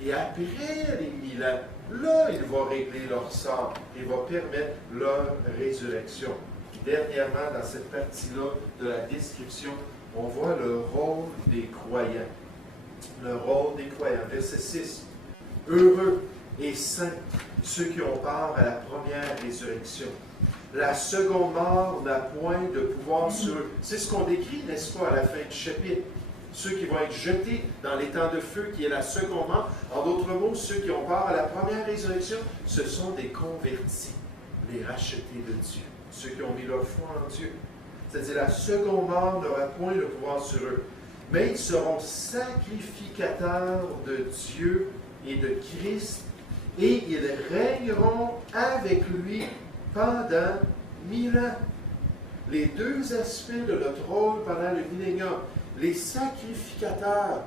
Et après les 1000 ans, là, il va régler leur sort. Il va permettre leur résurrection. Dernièrement, dans cette partie-là de la description, on voit le rôle des croyants. Le rôle des croyants. Verset 6. Heureux et saints ceux qui ont part à la première résurrection. La seconde mort n'a point de pouvoir sur eux. C'est ce qu'on décrit, n'est-ce pas, à la fin du chapitre. Ceux qui vont être jetés dans les temps de feu, qui est la seconde mort. En d'autres mots, ceux qui ont part à la première résurrection, ce sont des convertis, les rachetés de Dieu, ceux qui ont mis leur foi en Dieu. C'est-à-dire la seconde mort n'aura point de pouvoir sur eux. Mais ils seront sacrificateurs de Dieu et de Christ, et ils régneront avec lui pendant 1000 ans. Les deux aspects de notre rôle pendant le millénium, les sacrificateurs,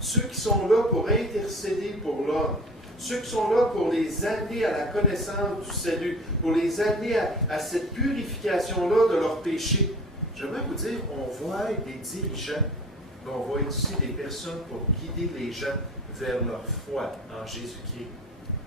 ceux qui sont là pour intercéder pour l'homme, ceux qui sont là pour les amener à la connaissance du salut, pour les amener à cette purification-là de leurs péchés. J'aimerais vous dire, on va être des dirigeants, mais on va être aussi des personnes pour guider les gens vers leur foi en Jésus-Christ.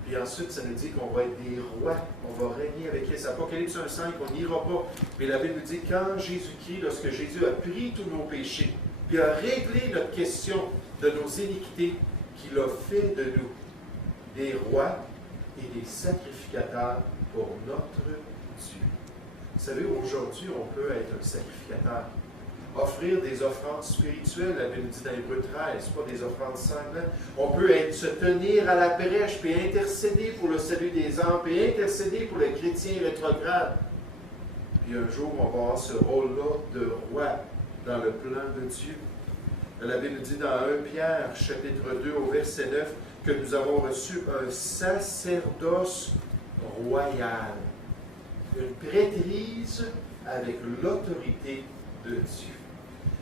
Puis ensuite, ça nous dit qu'on va être des rois, on va régner avec Christ. Apocalypse 1,5, on n'ira pas. Mais la Bible nous dit, quand Jésus-Christ, lorsque Jésus a pris tous nos péchés, puis a réglé notre question de nos iniquités, qu'il a fait de nous des rois et des sacrificateurs pour notre Dieu. Vous savez, aujourd'hui, on peut être un sacrificateur. Offrir des offrandes spirituelles, la Bible dit dans Hébreux 13, pas des offrandes sanglantes. On peut se tenir à la brèche, puis intercéder pour le salut des âmes, puis intercéder pour les chrétiens rétrogrades. Puis un jour, on va avoir ce rôle-là de roi dans le plan de Dieu. La Bible dit dans 1 Pierre, chapitre 2, au verset 9, que nous avons reçu un sacerdoce royal, une prêtrise avec l'autorité de Dieu.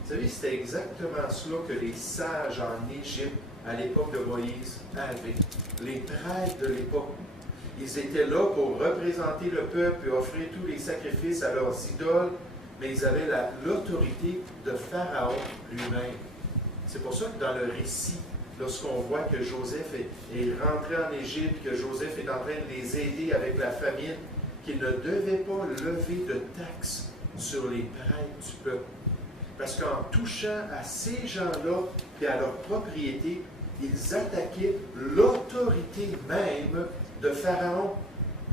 Vous savez, c'était exactement cela que les sages en Égypte, à l'époque de Moïse, avaient. Les prêtres de l'époque. Ils étaient là pour représenter le peuple et offrir tous les sacrifices à leurs idoles, mais ils avaient l'autorité de Pharaon lui-même. C'est pour ça que dans le récit, lorsqu'on voit que Joseph est rentré en Égypte, que Joseph est en train de les aider avec la famine, qu'il ne devait pas lever de taxes sur les prêtres du peuple. Parce qu'en touchant à ces gens-là et à leur propriété, ils attaquaient l'autorité même de Pharaon.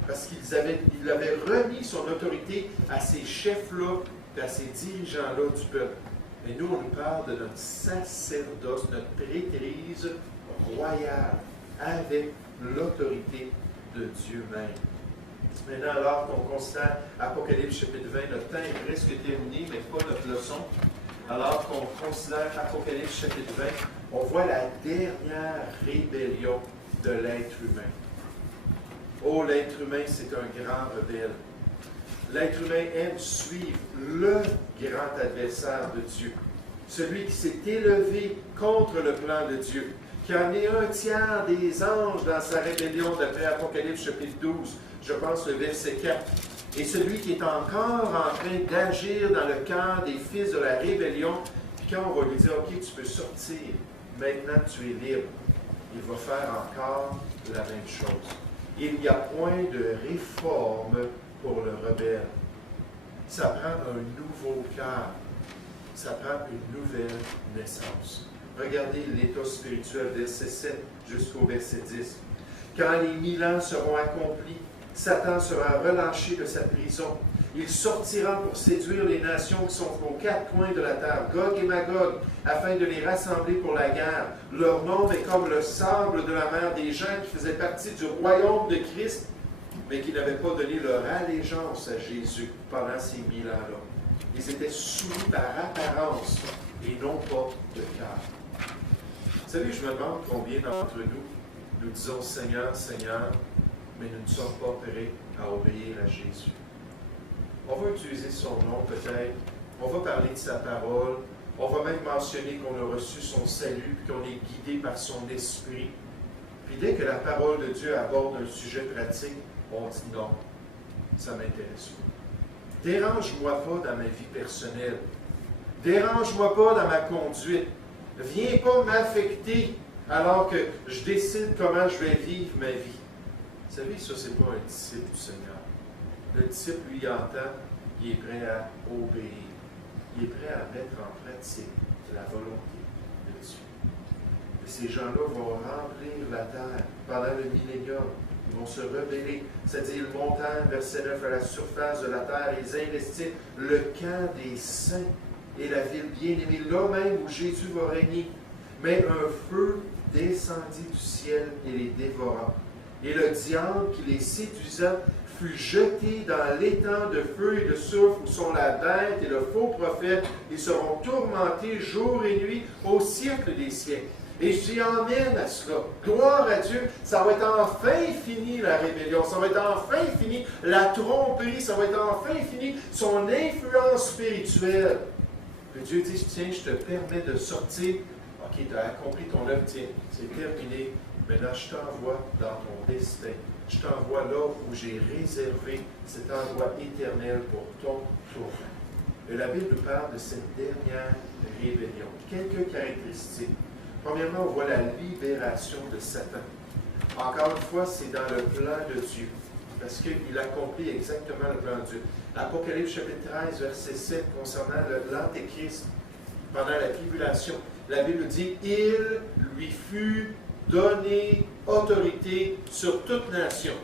Parce qu'il avait remis son autorité à ces chefs-là et à ces dirigeants-là du peuple. Et nous, on nous parle de notre sacerdoce, notre prêtrise royale, avec l'autorité de Dieu même. Maintenant, alors qu'on constate Apocalypse chapitre 20, notre temps est presque terminé, mais pas notre leçon. Alors qu'on considère Apocalypse chapitre 20, on voit la dernière rébellion de l'être humain. Oh, l'être humain, c'est un grand rebelle. L'être humain aime suivre le grand adversaire de Dieu, celui qui s'est élevé contre le plan de Dieu, qui a amené un tiers des anges dans sa rébellion d'après Apocalypse chapitre 12, je pense le verset 4, et celui qui est encore en train d'agir dans le cœur des fils de la rébellion, puis quand on va lui dire, OK, tu peux sortir, maintenant tu es libre, il va faire encore la même chose. Il n'y a point de réforme pour le rebelle. Ça prend un nouveau cœur. Ça prend une nouvelle naissance. Regardez l'état spirituel, verset 7 jusqu'au verset 10. Quand les 1000 ans seront accomplis, Satan sera relâché de sa prison. Il sortira pour séduire les nations qui sont aux quatre coins de la terre, Gog et Magog, afin de les rassembler pour la guerre. Leur nombre est comme le sable de la mer, des gens qui faisaient partie du royaume de Christ, mais qui n'avaient pas donné leur allégeance à Jésus pendant ces 1000 ans-là. Ils étaient soumis par apparence et non pas de cœur. Vous savez, je me demande combien d'entre nous disons Seigneur, Seigneur, mais nous ne sommes pas prêts à obéir à Jésus. On va utiliser son nom peut-être, on va parler de sa parole, on va même mentionner qu'on a reçu son salut, puis qu'on est guidé par son esprit. Puis dès que la parole de Dieu aborde un sujet pratique, on dit non, ça ne m'intéresse pas. Dérange-moi pas dans ma vie personnelle. Dérange-moi pas dans ma conduite. Viens pas m'affecter alors que je décide comment je vais vivre ma vie. Vous savez, ça, c'est pas un disciple du Seigneur. Le disciple, lui, il entend, il est prêt à obéir. Il est prêt à mettre en pratique la volonté de Dieu. Et ces gens-là vont remplir la terre pendant le millénium. Ils vont se rebeller, c'est-à-dire ils montent, verset 9, à la surface de la terre, ils investissent le camp des saints et la ville bien-aimée, là même où Jésus va régner. Mais un feu descendit du ciel et les dévora. Et le diable qui les séduisait fut jeté dans l'étang de feu et de soufre où sont la bête et le faux prophète. Ils seront tourmentés jour et nuit au siècle des siècles. Et j'y emmène à cela. Gloire à Dieu, ça va être enfin fini la rébellion, ça va être enfin fini la tromperie, ça va être enfin fini son influence spirituelle. Puis Dieu dit, tiens, je te permets de sortir. OK, tu as accompli ton œuvre, tiens, c'est terminé. Maintenant, je t'envoie dans ton destin. Je t'envoie là où j'ai réservé cet endroit éternel pour ton tournant. Et la Bible nous parle de cette dernière rébellion. Quelques caractéristiques. Premièrement, on voit la libération de Satan. Encore une fois, c'est dans le plan de Dieu, parce qu'il accomplit exactement le plan de Dieu. Apocalypse chapitre 13, verset 7, concernant l'Antéchrist, pendant la tribulation, la Bible dit « Il lui fut donner autorité sur toute nation.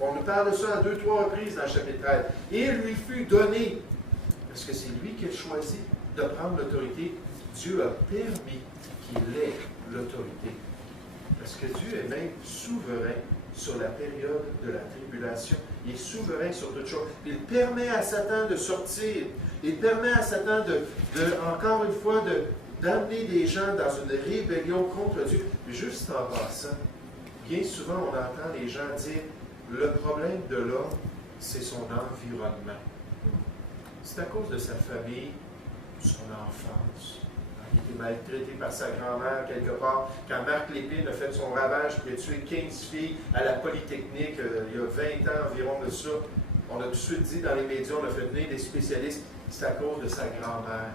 On nous parle de ça à 2-3 reprises dans le chapitre 13. Et il lui fut donné, parce que c'est lui qui a choisi de prendre l'autorité. Dieu a permis qu'il ait l'autorité. Parce que Dieu est même souverain sur la période de la tribulation. Il est souverain sur toutes choses. Il permet à Satan de sortir. Il permet à Satan encore une fois, d'amener des gens dans une rébellion contre Dieu. Mais juste en passant, bien souvent on entend les gens dire le problème de l'homme, c'est son environnement. C'est à cause de sa famille, son enfance. Il était maltraité par sa grand-mère quelque part. Quand Marc Lépine a fait son ravage et a tué 15 filles à la Polytechnique il y a 20 ans environ de ça, on a tout de suite dit dans les médias, on a fait venir des spécialistes, c'est à cause de sa grand-mère.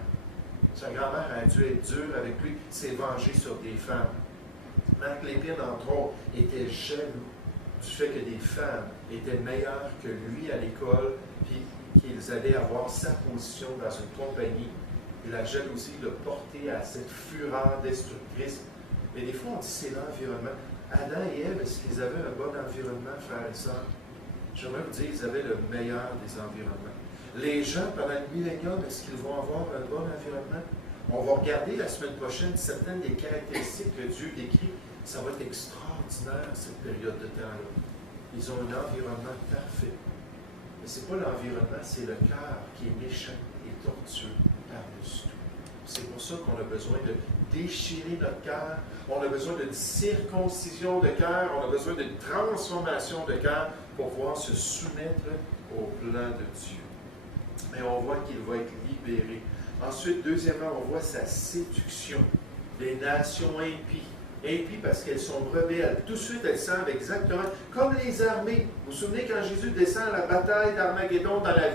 Sa grand-mère a dû être dure avec lui, s'est vengée sur des femmes. Marc Lépine, entre autres, était jaloux du fait que des femmes étaient meilleures que lui à l'école, puis qu'ils allaient avoir sa position dans une compagnie. Et la jalousie l'a porté à cette fureur destructrice. Mais des fois, on dit c'est l'environnement. Adam et Ève, est-ce qu'ils avaient un bon environnement, frères et sœurs? J'aimerais vous dire qu'ils avaient le meilleur des environnements. Les gens, pendant le millénium, est-ce qu'ils vont avoir un bon environnement? On va regarder la semaine prochaine certaines des caractéristiques que Dieu décrit. Ça va être extraordinaire, cette période de temps-là. Ils ont un environnement parfait. Mais ce n'est pas l'environnement, c'est le cœur qui est méchant et tortueux par-dessus tout. C'est pour ça qu'on a besoin de déchirer notre cœur, on a besoin d'une circoncision de cœur, on a besoin d'une transformation de cœur pour pouvoir se soumettre au plan de Dieu. Mais on voit qu'il va être libéré. Ensuite, deuxièmement, on voit sa séduction des nations impies. Impies parce qu'elles sont rebelles. Tout de suite, elles savent exactement, comme les armées. Vous vous souvenez quand Jésus descend à la bataille d'Armageddon dans la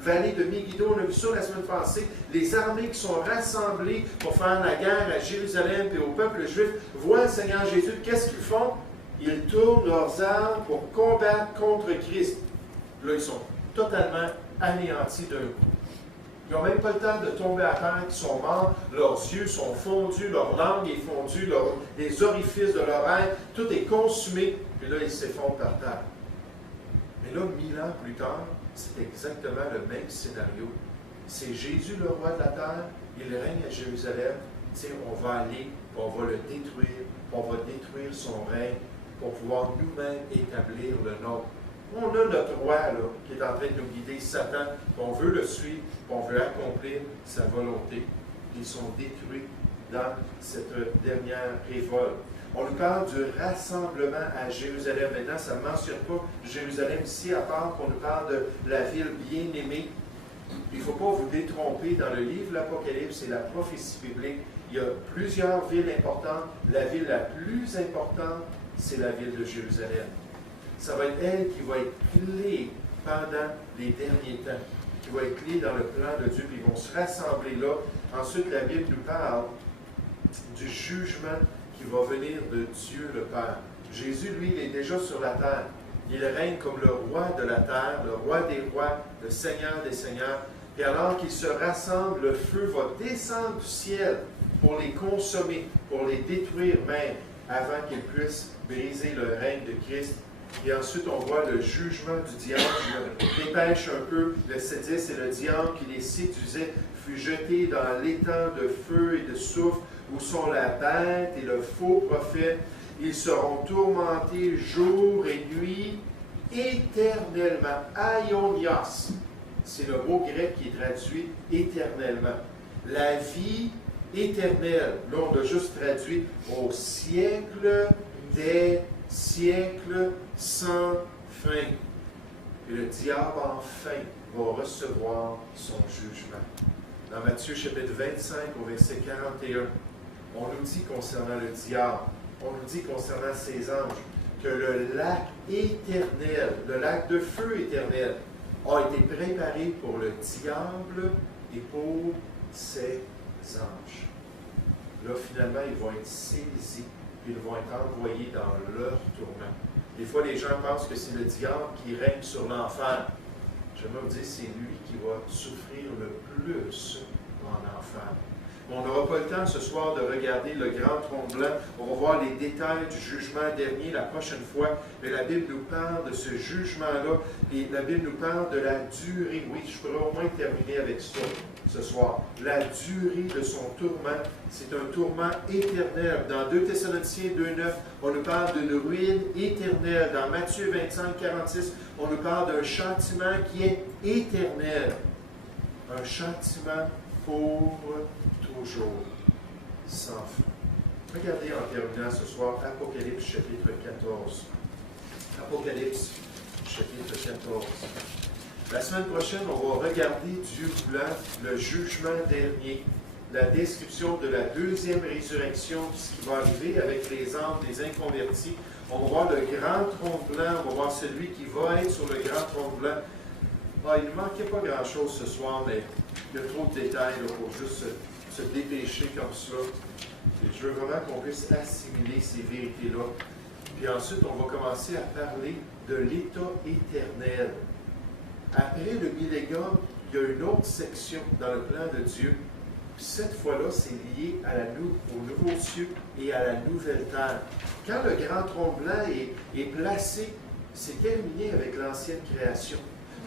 vallée de Megiddo, on a vu ça la semaine passée, les armées qui sont rassemblées pour faire la guerre à Jérusalem et au peuple juif voient le Seigneur Jésus. Qu'est-ce qu'ils font? Ils tournent leurs armes pour combattre contre Christ. Là, ils sont totalement anéantis d'un coup. Ils n'ont même pas le temps de tomber à terre, ils sont morts, leurs yeux sont fondus, leur langue est fondue, les orifices de l'oreille, tout est consumé, puis là, ils s'effondrent par terre. Mais là, 1000 ans plus tard, c'est exactement le même scénario. C'est Jésus, le roi de la terre, il règne à Jérusalem. Tiens, on va aller, on va le détruire, on va détruire son règne pour pouvoir nous-mêmes établir le nôtre. On a notre roi là, qui est en train de nous guider, Satan, on veut le suivre, on veut accomplir sa volonté. Ils sont détruits dans cette dernière révolte. On nous parle du rassemblement à Jérusalem. Maintenant, ça ne mentionne pas Jérusalem ici, à part qu'on nous parle de la ville bien-aimée. Il ne faut pas vous détromper, dans le livre de l'Apocalypse, c'est la prophétie biblique. Il y a plusieurs villes importantes. La ville la plus importante, c'est la ville de Jérusalem. Ça va être elle qui va être clé pendant les derniers temps, qui va être clé dans le plan de Dieu, puis ils vont se rassembler là. Ensuite, la Bible nous parle du jugement qui va venir de Dieu le Père. Jésus, lui, il est déjà sur la terre. Il règne comme le roi de la terre, le roi des rois, le Seigneur des seigneurs. Et alors qu'ils se rassemblent, le feu va descendre du ciel pour les consommer, pour les détruire même, avant qu'ils puissent briser le règne de Christ. Et ensuite, on voit le jugement du diable. Je me dépêche un peu. Le 7-10, c'est le diable qui les séduisait, fut jeté dans l'étang de feu et de soufre, où sont la bête et le faux prophète. Ils seront tourmentés jour et nuit, éternellement. Aionios, c'est le mot grec qui est traduit éternellement. La vie éternelle, là on a juste traduit au siècle des siècles sans fin. Et le diable enfin va recevoir son jugement. Dans Matthieu chapitre 25 au verset 41, on nous dit concernant le diable, on nous dit concernant ses anges, que le lac éternel, le lac de feu éternel, a été préparé pour le diable et pour ses anges. Là, finalement, ils vont être saisis, puis ils vont être envoyés dans leur tourment. Des fois, les gens pensent que c'est le diable qui règne sur l'enfer. J'aimerais vous dire, c'est lui qui va souffrir le plus en enfer. On n'aura pas le temps ce soir de regarder le grand trône blanc. On va voir les détails du jugement dernier la prochaine fois. Mais la Bible nous parle de ce jugement-là. Et la Bible nous parle de la durée. Oui, je pourrais au moins terminer avec ça ce soir. La durée de son tourment, c'est un tourment éternel. Dans 2 Thessaloniciens 2,9, on nous parle d'une ruine éternelle. Dans Matthieu 25, 46, on nous parle d'un châtiment qui est éternel. Un châtiment pour toujours, sans fin. Regardez en terminant ce soir Apocalypse chapitre 14. Apocalypse chapitre 14. La semaine prochaine, on va regarder, Dieu voulant, le jugement dernier, la description de la deuxième résurrection, ce qui va arriver avec les âmes des inconvertis. On va voir le grand trône blanc, on va voir celui qui va être sur le grand trône blanc. Ah, il ne manquait pas grand-chose ce soir, mais il y a trop de détails là, pour juste se dépêcher comme ça. Et je veux vraiment qu'on puisse assimiler ces vérités-là. Puis ensuite, on va commencer à parler de l'état éternel. Après le millénium, il y a une autre section dans le plan de Dieu. Puis cette fois-là, c'est lié au nouveau cieux et à la nouvelle terre. Quand le grand trône blanc est placé, c'est terminé avec l'ancienne création.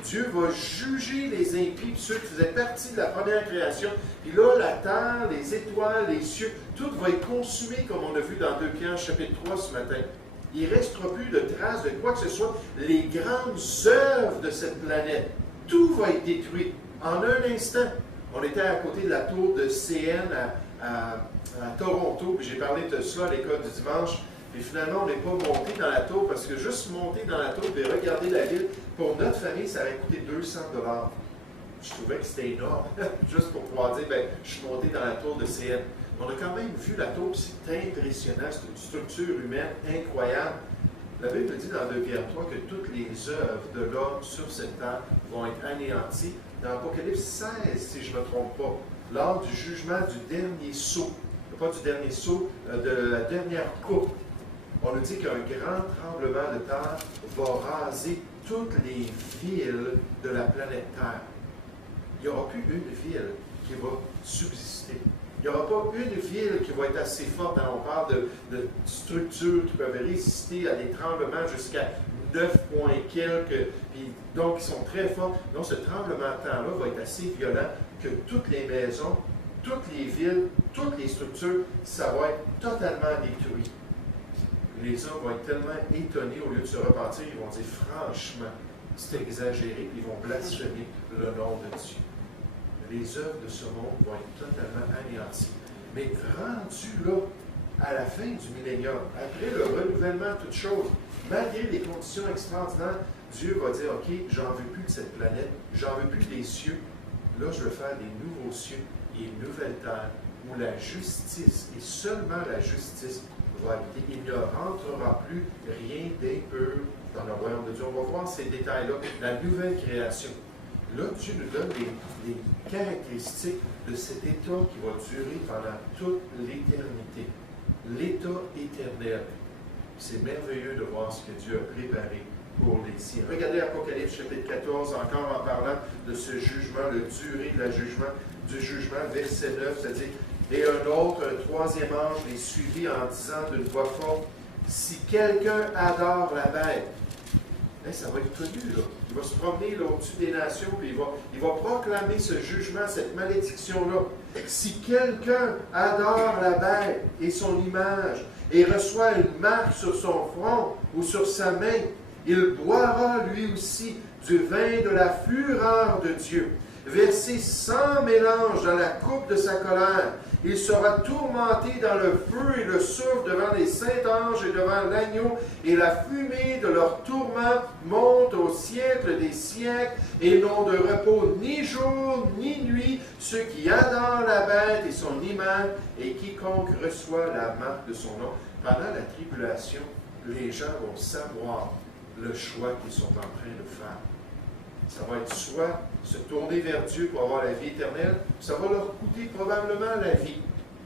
Dieu va juger les impies, puis ceux qui faisaient partie de la première création. Puis là, la terre, les étoiles, les cieux, tout va être consumé, comme on a vu dans 2 Pierre chapitre 3 ce matin. Il ne restera plus de traces de quoi que ce soit. Les grandes œuvres de cette planète, tout va être détruit en un instant. On était à côté de la tour de CN à Toronto, puis j'ai parlé de cela à l'école du dimanche. Puis finalement, on n'est pas monté dans la tour parce que juste monter dans la tour et regarder la ville, pour notre famille, ça aurait coûté 200 $. Je trouvais que c'était énorme, juste pour pouvoir dire, bien, je suis monté dans la tour de CN. On a quand même vu la tour, c'est impressionnant, c'est une structure humaine incroyable. La Bible dit dans 2 Pierre 3 que toutes les œuvres de l'homme sur cette terre vont être anéanties. Dans Apocalypse 16, si je ne me trompe pas, lors du jugement du dernier sceau, pas du dernier sceau, de la dernière coupe, on nous dit qu'un grand tremblement de terre va raser toutes les villes de la planète Terre. Il n'y aura plus une ville qui va subsister. Il n'y aura pas une ville qui va être assez forte. On parle de structures qui peuvent résister à des tremblements jusqu'à 9 points quelques, puis donc qui sont très forts. Donc ce tremblement de terre-là va être assez violent que toutes les maisons, toutes les villes, toutes les structures, ça va être totalement détruit. Les hommes vont être tellement étonnés, au lieu de se repentir, ils vont dire franchement, c'est exagéré, puis ils vont blasphémer le nom de Dieu. Les œuvres de ce monde vont être totalement anéanties. Mais rendu là, à la fin du millénium, après le renouvellement de toutes choses, malgré les conditions extraordinaires, Dieu va dire, OK, j'en veux plus de cette planète, j'en veux plus des cieux. Là, je veux faire des nouveaux cieux et une nouvelle terre où la justice, et seulement la justice, va habiter. Il ne rentrera plus rien d'impur dans le royaume de Dieu. On va voir ces détails-là, la nouvelle création. Là, Dieu nous donne les caractéristiques de cet état qui va durer pendant toute l'éternité. L'état éternel. C'est merveilleux de voir ce que Dieu a préparé pour les siens. Regardez Apocalypse chapitre 14, encore en parlant de ce jugement, le durée de la jugement, du jugement, verset 9, c'est-à-dire, et un autre, un troisième ange, les suivit en disant d'une voix forte, si quelqu'un adore la bête, ça va être connu, là. Il va se promener là, au-dessus des nations, puis il va proclamer ce jugement, cette malédiction-là. Si quelqu'un adore la bête et son image, et reçoit une marque sur son front ou sur sa main, il boira lui aussi du vin de la fureur de Dieu, versé sans mélange dans la coupe de sa colère. Il sera tourmenté dans le feu et le soufre devant les saints anges et devant l'agneau, et la fumée de leur tourment monte au siècle des siècles, et n'ont de repos ni jour ni nuit, ceux qui adorent la bête et son image, et quiconque reçoit la marque de son nom. Pendant la tribulation, les gens vont savoir le choix qu'ils sont en train de faire. Ça va être soit se tourner vers Dieu pour avoir la vie éternelle, ça va leur coûter probablement la vie.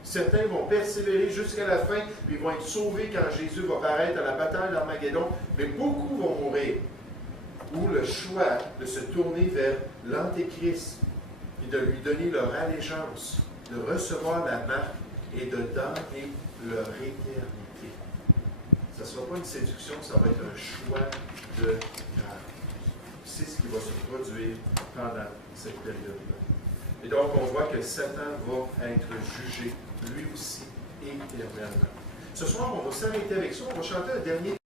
Certains vont persévérer jusqu'à la fin, puis ils vont être sauvés quand Jésus va paraître à la bataille d'Armageddon, mais beaucoup vont mourir. Ou le choix de se tourner vers l'Antéchrist et de lui donner leur allégeance. de recevoir la marque et de donner leur éternité. Ça ne sera pas une séduction, ça va être un choix de grâce. C'est ce qui va se produire pendant cette période-là. Et donc, on voit que Satan va être jugé, lui aussi, éternellement. Ce soir, on va s'arrêter avec ça. On va chanter un dernier